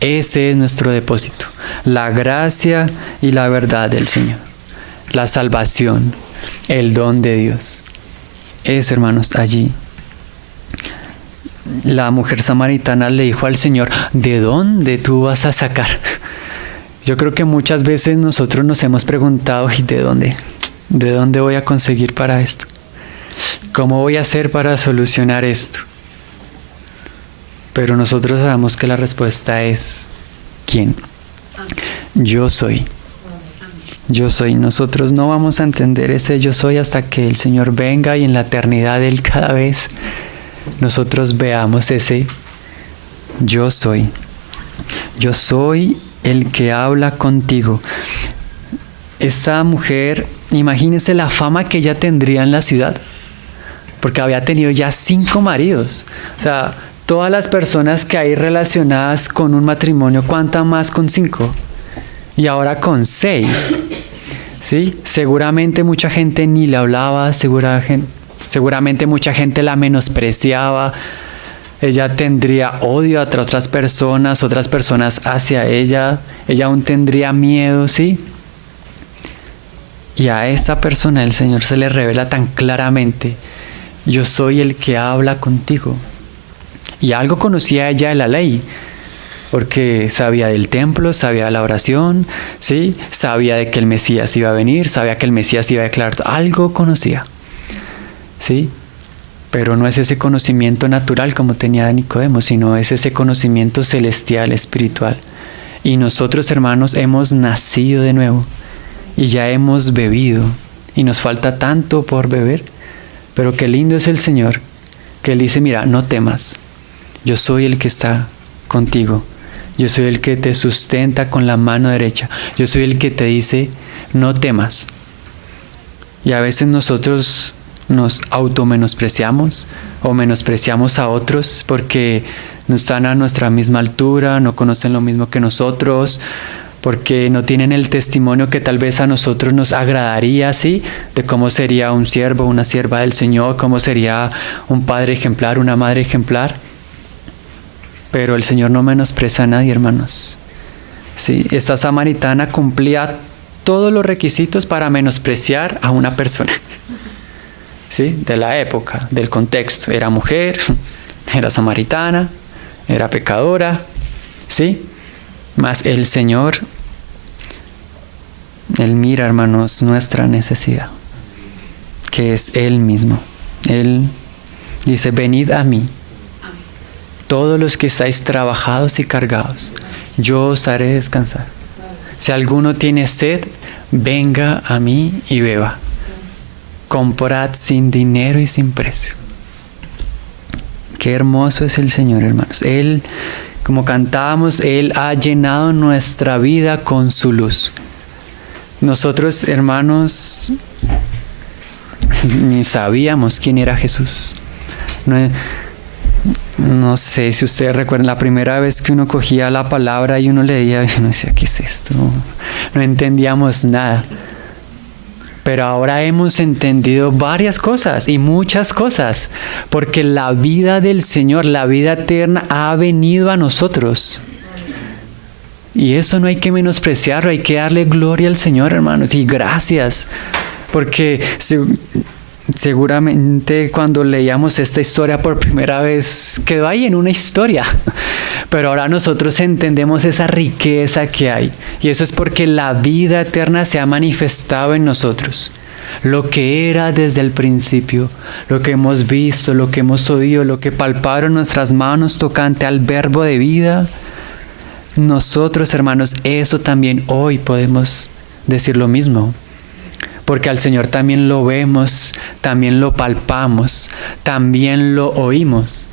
Ese es nuestro depósito, la gracia y la verdad del Señor, la salvación, el don de Dios. Eso, hermanos, allí. La mujer samaritana le dijo al Señor, ¿de dónde tú vas a sacar? Yo creo que muchas veces nosotros nos hemos preguntado, ¿y de dónde? ¿De dónde voy a conseguir para esto? ¿Cómo voy a hacer para solucionar esto? Pero nosotros sabemos que la respuesta es ¿quién? Yo soy. Yo soy. Nosotros no vamos a entender ese yo soy hasta que el Señor venga y en la eternidad Él cada vez nosotros veamos ese yo soy. Yo soy el que habla contigo. Esa mujer, imagínense la fama que ella tendría en la ciudad, porque había tenido ya 5 maridos. O sea, todas las personas que hay relacionadas con un matrimonio, ¿cuántas más con 5? Y ahora con 6. ¿Sí? Seguramente mucha gente ni le hablaba, seguramente mucha gente la menospreciaba. Ella tendría odio hacia otras personas hacia ella. Ella aún tendría miedo, ¿sí? Y a esa persona el Señor se le revela tan claramente, yo soy el que habla contigo. Y algo conocía ella de la ley, porque sabía del templo, sabía de la oración, ¿sí? Sabía de que el Mesías iba a venir, sabía que el Mesías iba a declarar, algo conocía, ¿sí? Pero no es ese conocimiento natural como tenía Nicodemo, sino es ese conocimiento celestial, espiritual. Y nosotros, hermanos, hemos nacido de nuevo y ya hemos bebido y nos falta tanto por beber, pero qué lindo es el Señor, que Él dice, mira, no temas, yo soy el que está contigo, yo soy el que te sustenta con la mano derecha, yo soy el que te dice, no temas. Y a veces nosotros nos automenospreciamos o menospreciamos a otros porque no están a nuestra misma altura, no conocen lo mismo que nosotros, porque no tienen el testimonio que tal vez a nosotros nos agradaría, ¿sí? De cómo sería un siervo, una sierva del Señor, cómo sería un padre ejemplar, una madre ejemplar. Pero el Señor no menosprecia a nadie, hermanos. Sí, esta samaritana cumplía todos los requisitos para menospreciar a una persona. ¿Sí? De la época, del contexto. Era mujer, era samaritana, era pecadora, ¿sí? Mas el Señor, Él mira, hermanos, nuestra necesidad, que es Él mismo. Él dice, venid a mí, todos los que estáis trabajados y cargados, yo os haré descansar. Si alguno tiene sed, venga a mí y beba. Comprad sin dinero y sin precio. Qué hermoso es el Señor, hermanos. Él, como cantábamos, Él ha llenado nuestra vida con su luz. Nosotros, hermanos, ni sabíamos quién era Jesús. No sé si ustedes recuerdan la primera vez que uno cogía la palabra y uno leía y uno decía, ¿qué es esto? No entendíamos nada. Pero ahora hemos entendido varias cosas y muchas cosas, porque la vida del Señor, la vida eterna, ha venido a nosotros. Y eso no hay que menospreciarlo, hay que darle gloria al Señor, hermanos, y gracias, porque seguramente cuando leíamos esta historia por primera vez quedó ahí en una historia, pero ahora nosotros entendemos esa riqueza que hay, y eso es porque la vida eterna se ha manifestado en nosotros. Lo que era desde el principio, lo que hemos visto, lo que hemos oído, lo que palparon nuestras manos tocante al verbo de vida, nosotros, hermanos, eso también hoy podemos decir lo mismo. Porque al Señor también lo vemos, también lo palpamos, también lo oímos.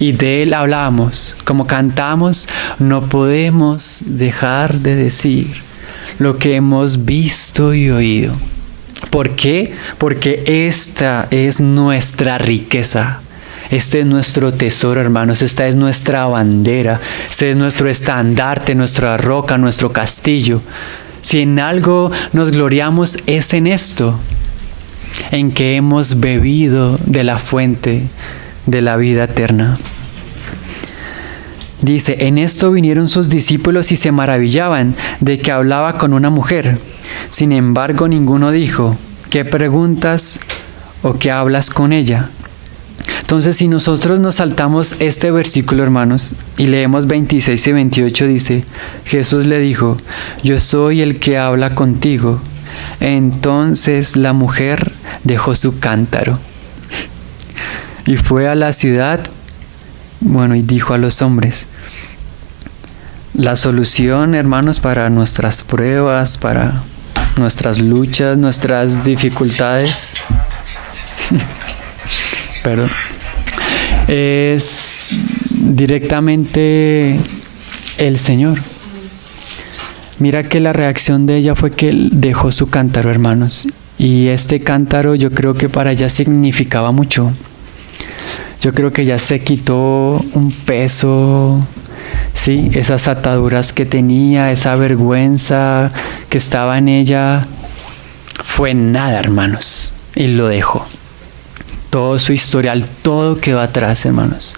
Y de Él hablamos. Como cantamos, no podemos dejar de decir lo que hemos visto y oído. ¿Por qué? Porque esta es nuestra riqueza. Este es nuestro tesoro, hermanos. Esta es nuestra bandera. Este es nuestro estandarte, nuestra roca, nuestro castillo. Si en algo nos gloriamos es en esto. en que hemos bebido de la fuente de la vida eterna. Dice, en esto vinieron sus discípulos y se maravillaban de que hablaba con una mujer. Sin embargo, ninguno dijo, ¿qué preguntas o qué hablas con ella? Entonces, si nosotros nos saltamos este versículo, hermanos, y leemos 26 y 28, dice, Jesús le dijo, yo soy el que habla contigo. Entonces la mujer dejó su cántaro y fue a la ciudad, y dijo a los hombres. La solución, hermanos, para nuestras pruebas, para nuestras luchas, nuestras dificultades, perdón, es directamente el Señor. Mira que la reacción de ella fue que él dejó su cántaro, hermanos. Y este cántaro yo creo que para ella significaba mucho. Yo creo que ella se quitó un peso, sí, esas ataduras que tenía, esa vergüenza que estaba en ella, fue nada, hermanos, y lo dejó. Todo su historial, todo quedó atrás, hermanos.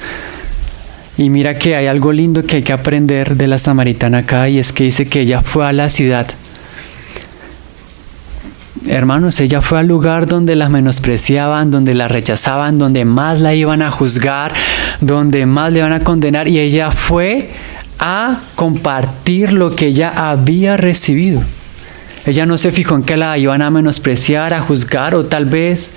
Y mira que hay algo lindo que hay que aprender de la samaritana acá, y es que dice que ella fue a la ciudad. Hermanos, ella fue al lugar donde la menospreciaban, donde la rechazaban, donde más la iban a juzgar, donde más le iban a condenar, y ella fue a compartir lo que ella había recibido. Ella no se fijó en que la iban a menospreciar, a juzgar, o tal vez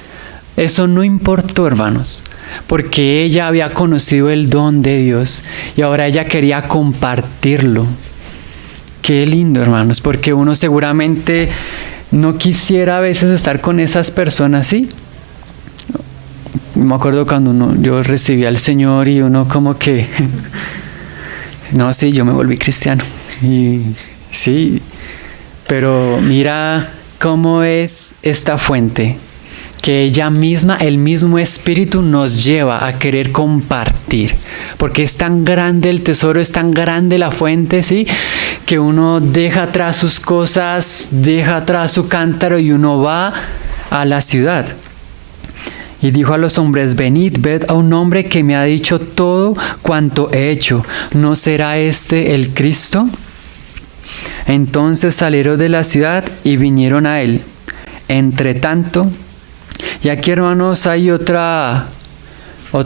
eso no importó, hermanos, porque ella había conocido el don de Dios y ahora ella quería compartirlo. Qué lindo, hermanos, porque uno seguramente no quisiera a veces estar con esas personas, ¿sí? Me acuerdo cuando yo recibí al Señor y uno como que, no, sí, yo me volví cristiano. Y sí, pero mira cómo es esta fuente, que ella misma, el mismo Espíritu nos lleva a querer compartir, porque es tan grande el tesoro, es tan grande la fuente, ¿sí? Que uno deja atrás sus cosas, deja atrás su cántaro y uno va a la ciudad. Y dijo a los hombres, venid, ved a un hombre que me ha dicho todo cuanto he hecho. ¿No será este el Cristo? Entonces salieron de la ciudad y vinieron a él. Entre tanto, y aquí, hermanos, hay otra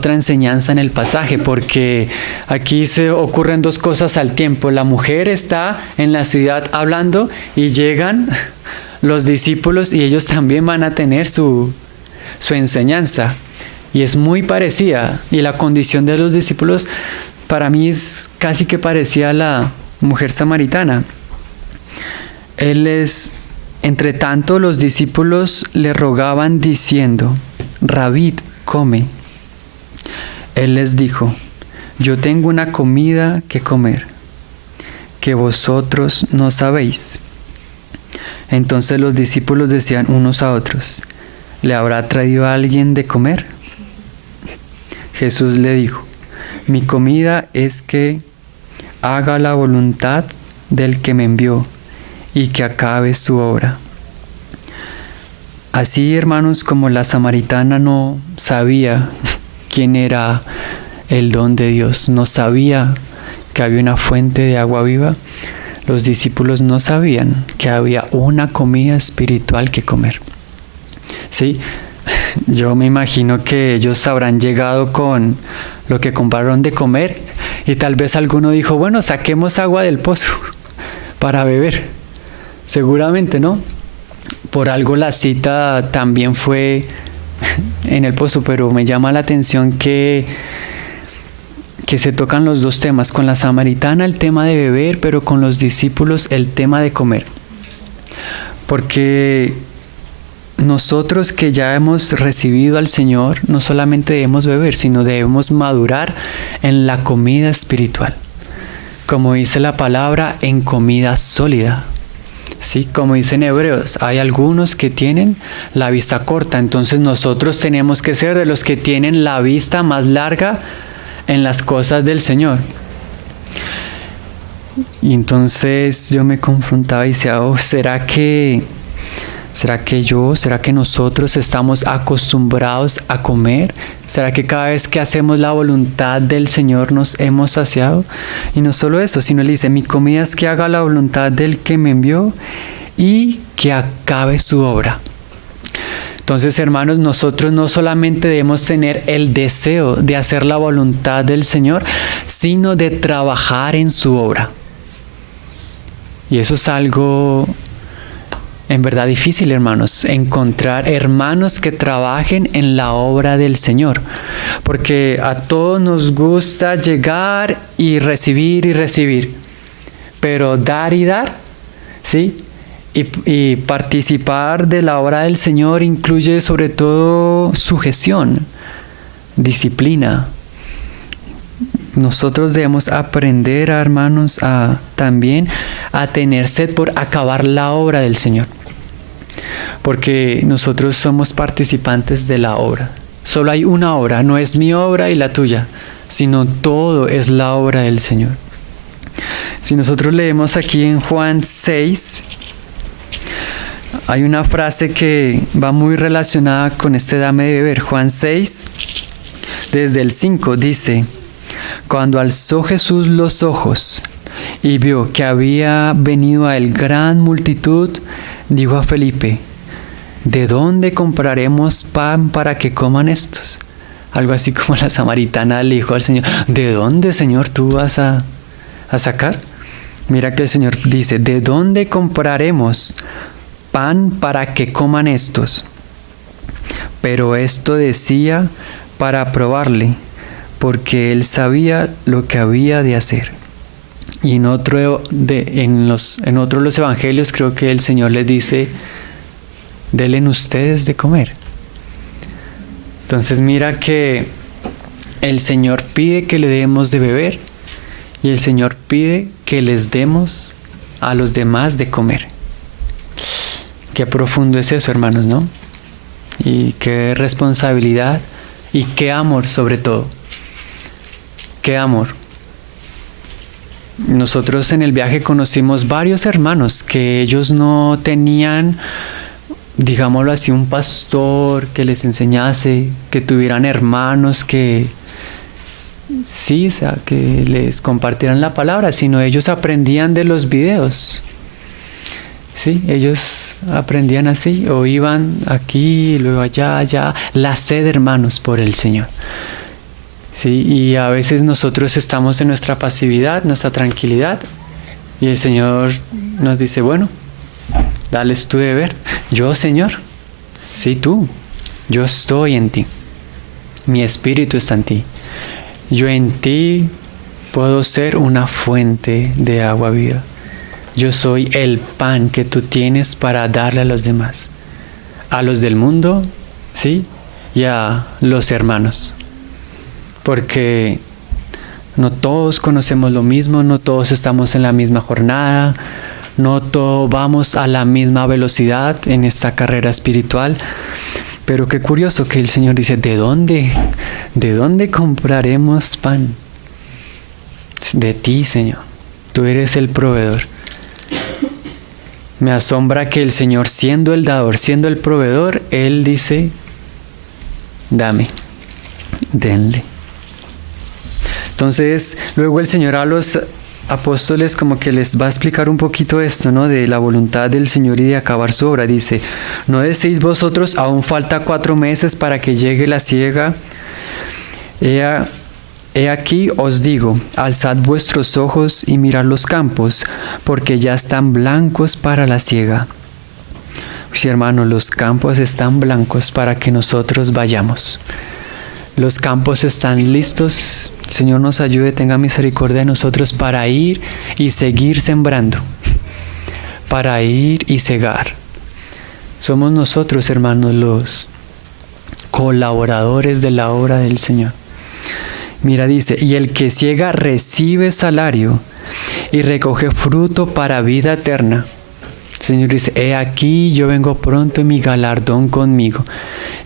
enseñanza en el pasaje, porque aquí se ocurren dos cosas al tiempo. La mujer está en la ciudad hablando y llegan los discípulos y ellos también van a tener su enseñanza. Y es muy parecida. Y la condición de los discípulos para mí es casi que parecida a la mujer samaritana. Entre tanto, los discípulos le rogaban diciendo, Rabí, come. Él les dijo, yo tengo una comida que comer, que vosotros no sabéis. Entonces los discípulos decían unos a otros, ¿le habrá traído a alguien de comer? Jesús le dijo, mi comida es que haga la voluntad del que me envió y que acabe su obra. Así, hermanos, como la samaritana no sabía quién era el don de Dios, no sabía que había una fuente de agua viva, los discípulos no sabían que había una comida espiritual que comer. Sí, yo me imagino que ellos habrán llegado con lo que compraron de comer y tal vez alguno dijo, bueno, saquemos agua del pozo para beber. Seguramente, ¿no? Por algo la cita también fue en el pozo, pero me llama la atención que se tocan los dos temas. Con la samaritana el tema de beber, pero con los discípulos el tema de comer. Porque nosotros que ya hemos recibido al Señor, no solamente debemos beber, sino debemos madurar en la comida espiritual. Como dice la palabra, en comida sólida. Sí, como dicen Hebreos, hay algunos que tienen la vista corta, entonces nosotros tenemos que ser de los que tienen la vista más larga en las cosas del Señor. Y entonces yo me confrontaba y decía, ¿será que ¿Será que nosotros estamos acostumbrados a comer? ¿Será que cada vez que hacemos la voluntad del Señor nos hemos saciado? Y no solo eso, sino Él dice, mi comida es que haga la voluntad del que me envió y que acabe su obra. Entonces, hermanos, nosotros no solamente debemos tener el deseo de hacer la voluntad del Señor, sino de trabajar en su obra. Y eso es algo en verdad difícil, hermanos, encontrar hermanos que trabajen en la obra del Señor. Porque a todos nos gusta llegar y recibir. Pero dar y dar, ¿sí? Y participar de la obra del Señor incluye sobre todo sujeción, disciplina. Nosotros debemos aprender, hermanos, también a tener sed por acabar la obra del Señor. Porque nosotros somos participantes de la obra. Solo hay una obra, no es mi obra y la tuya, sino todo es la obra del Señor. Si nosotros leemos aquí en Juan 6, hay una frase que va muy relacionada con este dame de beber. Juan 6, desde el 5, dice: cuando alzó Jesús los ojos y vio que había venido a él gran multitud, dijo a Felipe: ¿de dónde compraremos pan para que coman estos? Algo así como la samaritana le dijo al Señor: ¿de dónde, Señor, tú vas a sacar? Mira que el Señor dice: ¿de dónde compraremos pan para que coman estos? Pero esto decía para probarle, porque él sabía lo que había de hacer. Y en otro de los evangelios creo que el Señor les dice: denle ustedes de comer. Entonces mira que el Señor pide que le demos de beber y el Señor pide que les demos a los demás de comer. Qué profundo es eso, hermanos, ¿no? Y qué responsabilidad y qué amor sobre todo. Qué amor. Nosotros en el viaje conocimos varios hermanos que ellos no tenían, digámoslo así, un pastor que les enseñase, que tuvieran hermanos que sí, o sea, que les compartieran la palabra, sino ellos aprendían de los videos. Sí, ellos aprendían así, o iban aquí, luego allá, la sed, hermanos, por el Señor. Sí, y a veces nosotros estamos en nuestra pasividad, nuestra tranquilidad, y el Señor nos dice: bueno, dales tú de beber. Yo, Señor, sí, tú, yo estoy en ti, mi espíritu está en ti, yo en ti puedo ser una fuente de agua viva. Yo soy el pan que tú tienes para darle a los demás, a los del mundo, ¿sí? Y a los hermanos. Porque no todos conocemos lo mismo, no todos estamos en la misma jornada, no todos vamos a la misma velocidad en esta carrera espiritual. Pero qué curioso que el Señor dice: ¿de dónde compraremos pan? De ti, Señor. Tú eres el proveedor. Me asombra que el Señor, siendo el dador, siendo el proveedor, Él dice: dame, denle. Entonces, luego el Señor a los apóstoles como que les va a explicar un poquito esto, ¿no? De la voluntad del Señor y de acabar su obra. Dice: ¿no decís vosotros, aún falta 4 meses para que llegue la siega? He aquí os digo, alzad vuestros ojos y mirad los campos, porque ya están blancos para la siega. Sí, hermano, los campos están blancos para que nosotros vayamos. Los campos están listos. El Señor nos ayude, tenga misericordia de nosotros para ir y seguir sembrando, para ir y cegar. Somos nosotros, hermanos, los colaboradores de la obra del Señor. Mira, dice: y el que ciega recibe salario y recoge fruto para vida eterna. El Señor dice: he aquí, yo vengo pronto y mi galardón conmigo.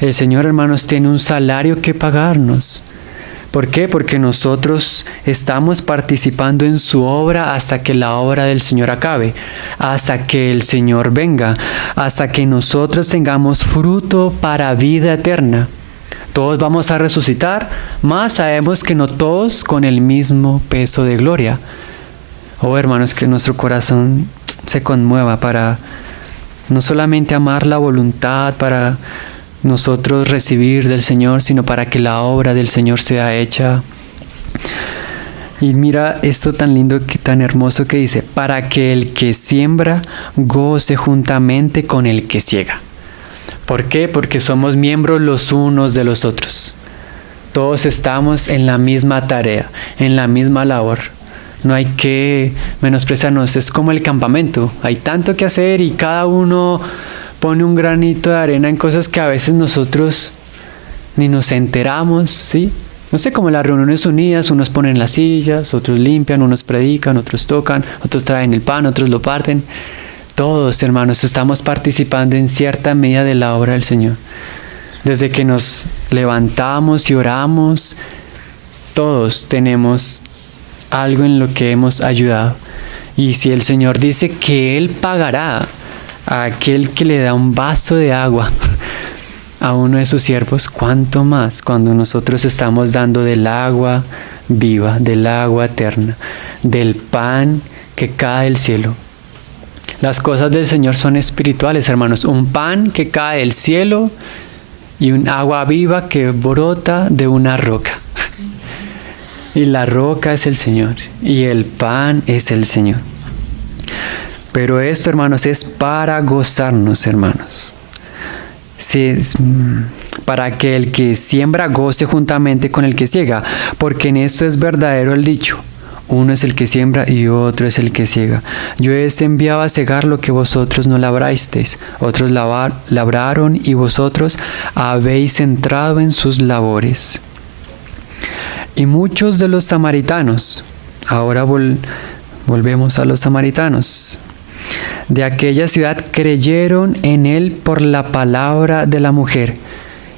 El Señor, hermanos, tiene un salario que pagarnos, ¿Por qué? Porque nosotros estamos participando en su obra hasta que la obra del Señor acabe, hasta que el Señor venga, hasta que nosotros tengamos fruto para vida eterna. Todos vamos a resucitar, más sabemos que no todos con el mismo peso de gloria. Oh hermanos, que nuestro corazón se conmueva para no solamente amar la voluntad, para nosotros recibir del Señor, sino para que la obra del Señor sea hecha. Y mira esto tan lindo, tan hermoso que dice, para que el que siembra goce juntamente con el que siega. ¿Por qué? Porque somos miembros los unos de los otros. Todos estamos en la misma tarea, en la misma labor. No hay que menospreciarnos, es como el campamento. Hay tanto que hacer y cada uno pone un granito de arena en cosas que a veces nosotros ni nos enteramos, ¿sí? No sé, como las reuniones unidas, unos ponen las sillas, otros limpian, unos predican, otros tocan, otros traen el pan, otros lo parten. Todos, hermanos, estamos participando en cierta medida de la obra del Señor. Desde que nos levantamos y oramos, todos tenemos algo en lo que hemos ayudado. Y si el Señor dice que Él pagará a aquel que le da un vaso de agua a uno de sus siervos, ¿cuánto más cuando nosotros estamos dando del agua viva, del agua eterna, del pan que cae del cielo? Las cosas del Señor son espirituales, hermanos. Un pan que cae del cielo y un agua viva que brota de una roca. Y la roca es el Señor y el pan es el Señor. Pero esto, hermanos, es para gozarnos, hermanos. Para que el que siembra goce juntamente con el que ciega, porque en esto es verdadero el dicho: uno es el que siembra y otro es el que ciega. Yo os enviado a cegar lo que vosotros no labrasteis, otros labraron y vosotros habéis entrado en sus labores. Y muchos de los samaritanos, ahora volvemos a los samaritanos, de aquella ciudad creyeron en él por la palabra de la mujer.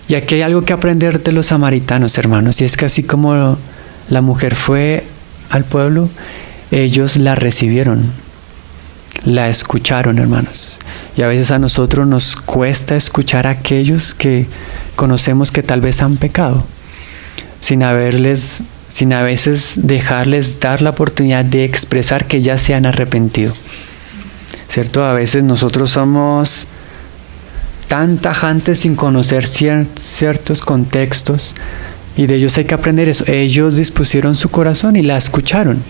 Y aquí hay algo que aprender de los samaritanos, hermanos, y es que así como la mujer fue al pueblo, ellos la recibieron, la escucharon, hermanos. Y a veces a nosotros nos cuesta escuchar a aquellos que conocemos que tal vez han pecado, sin a veces dejarles dar la oportunidad de expresar que ya se han arrepentido. ¿Cierto? A veces nosotros somos tan tajantes sin conocer ciertos contextos, y de ellos hay que aprender eso. Ellos dispusieron su corazón y la escucharon.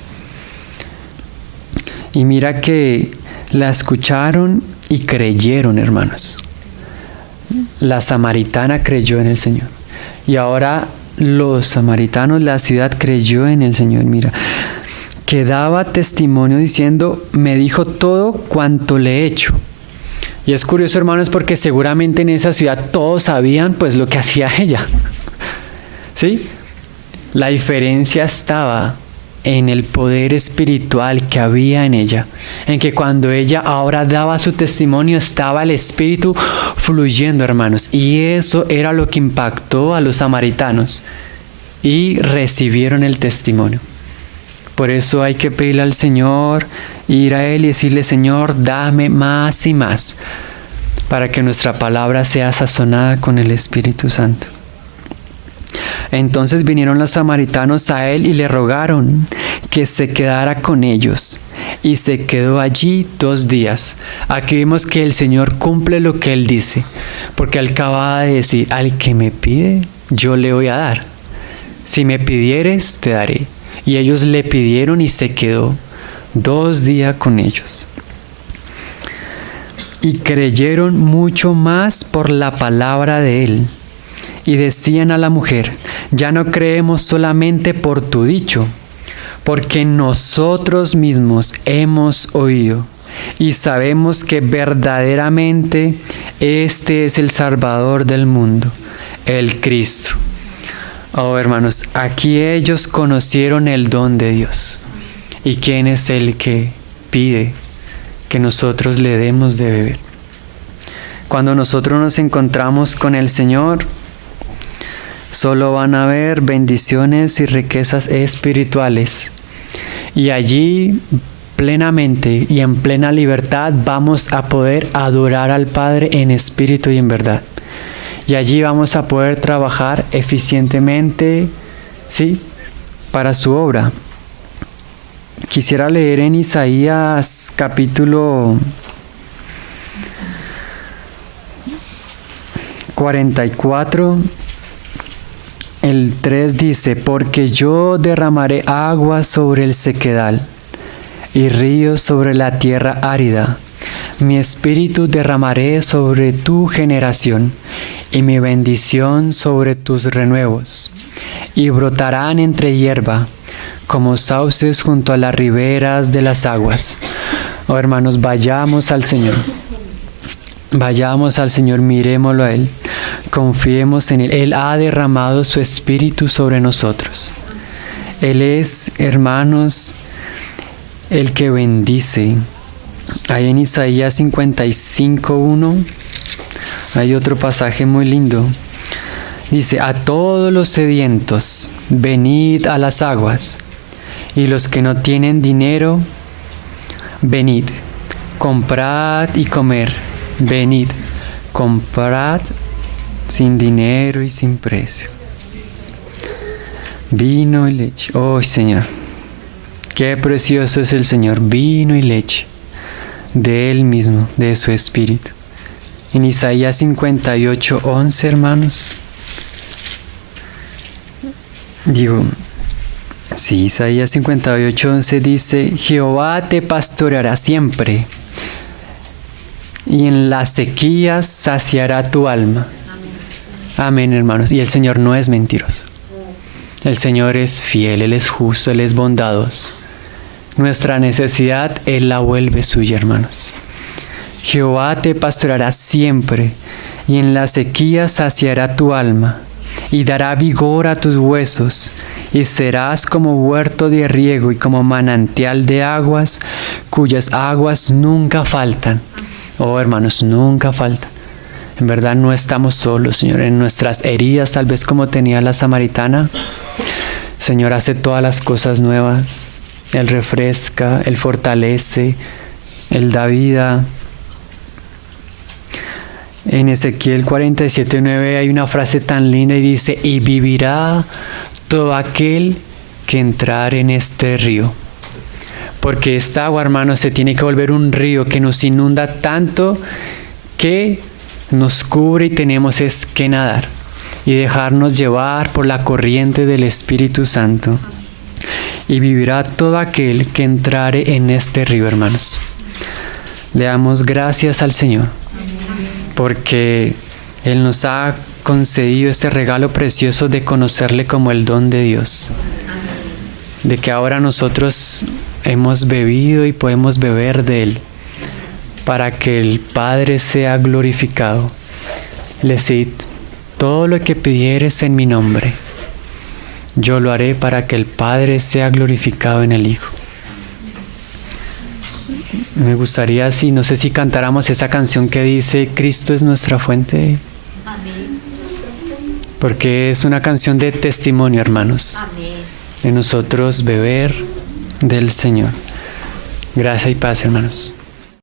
Y mira que la escucharon y creyeron, hermanos. La samaritana creyó en el Señor. Y ahora los samaritanos, la ciudad creyó en el Señor. Mira, que daba testimonio diciendo: me dijo todo cuanto le he hecho. Y es curioso, hermanos, porque seguramente en esa ciudad todos sabían pues lo que hacía ella. ¿Sí? La diferencia estaba en el poder espiritual que había en ella, en que cuando ella ahora daba su testimonio estaba el Espíritu fluyendo, hermanos, y eso era lo que impactó a los samaritanos y recibieron el testimonio. Por eso hay que pedirle al Señor, ir a Él y decirle: Señor, dame más y más, para que nuestra palabra sea sazonada con el Espíritu Santo. Entonces vinieron los samaritanos a él y le rogaron que se quedara con ellos. Y se quedó allí 2 días. Aquí vemos que el Señor cumple lo que Él dice. Porque Él acaba de decir: al que me pide, yo le voy a dar. Si me pidieres, te daré. Y ellos le pidieron y se quedó 2 días con ellos. Y creyeron mucho más por la palabra de Él. Y decían a la mujer: ya no creemos solamente por tu dicho, porque nosotros mismos hemos oído y sabemos que verdaderamente este es el Salvador del mundo, el Cristo. Oh, hermanos, aquí ellos conocieron el don de Dios. ¿Y quién es el que pide que nosotros le demos de beber? Cuando nosotros nos encontramos con el Señor, solo van a haber bendiciones y riquezas espirituales. Y allí plenamente y en plena libertad vamos a poder adorar al Padre en espíritu y en verdad. Y allí vamos a poder trabajar eficientemente, ¿sí?, para su obra. Quisiera leer en Isaías capítulo 44, el 3 dice: porque yo derramaré agua sobre el sequedal y ríos sobre la tierra árida. Mi espíritu derramaré sobre tu generación y mi bendición sobre tus renuevos. Y brotarán entre hierba, como sauces junto a las riberas de las aguas. Oh, hermanos, vayamos al Señor. Vayamos al Señor, miremoslo a Él. Confiemos en Él. Él ha derramado su espíritu sobre nosotros. Él es, hermanos, el que bendice. Ahí en Isaías 55:1 hay otro pasaje muy lindo. Dice: a todos los sedientos, venid a las aguas, y los que no tienen dinero, venid, comprad y comer. Venid, comprad sin dinero y sin precio. Vino y leche. Oh, Señor, qué precioso es el Señor. Vino y leche de Él mismo, de su Espíritu. En Isaías 58:11, hermanos. Isaías 58:11 dice: Jehová te pastoreará siempre, y en las sequías saciará tu alma. Amén, hermanos. Y el Señor no es mentiroso. El Señor es fiel, Él es justo, Él es bondadoso. Nuestra necesidad Él la vuelve suya, hermanos. Jehová te pastoreará siempre, y en las sequías saciará tu alma, y dará vigor a tus huesos, y serás como huerto de riego y como manantial de aguas, cuyas aguas nunca faltan. Oh, hermanos, nunca faltan. En verdad no estamos solos, Señor. En nuestras heridas, tal vez como tenía la samaritana, Señor hace todas las cosas nuevas. Él refresca, Él fortalece, Él da vida. En Ezequiel 47:9 hay una frase tan linda y dice: y vivirá todo aquel que entrare en este río. Porque esta agua, hermanos, se tiene que volver un río que nos inunda tanto que nos cubre y tenemos es que nadar y dejarnos llevar por la corriente del Espíritu Santo. Y vivirá todo aquel que entrare en este río, hermanos. Le damos gracias al Señor porque Él nos ha concedido este regalo precioso de conocerle como el don de Dios. De que ahora nosotros hemos bebido y podemos beber de Él, para que el Padre sea glorificado. Le decid: todo lo que pidieres en mi nombre, yo lo haré para que el Padre sea glorificado en el Hijo. Me gustaría, no sé si cantáramos esa canción que dice: Cristo es nuestra fuente. Amén. Porque es una canción de testimonio, hermanos. Amén. De nosotros beber del Señor. Gracia y paz, hermanos.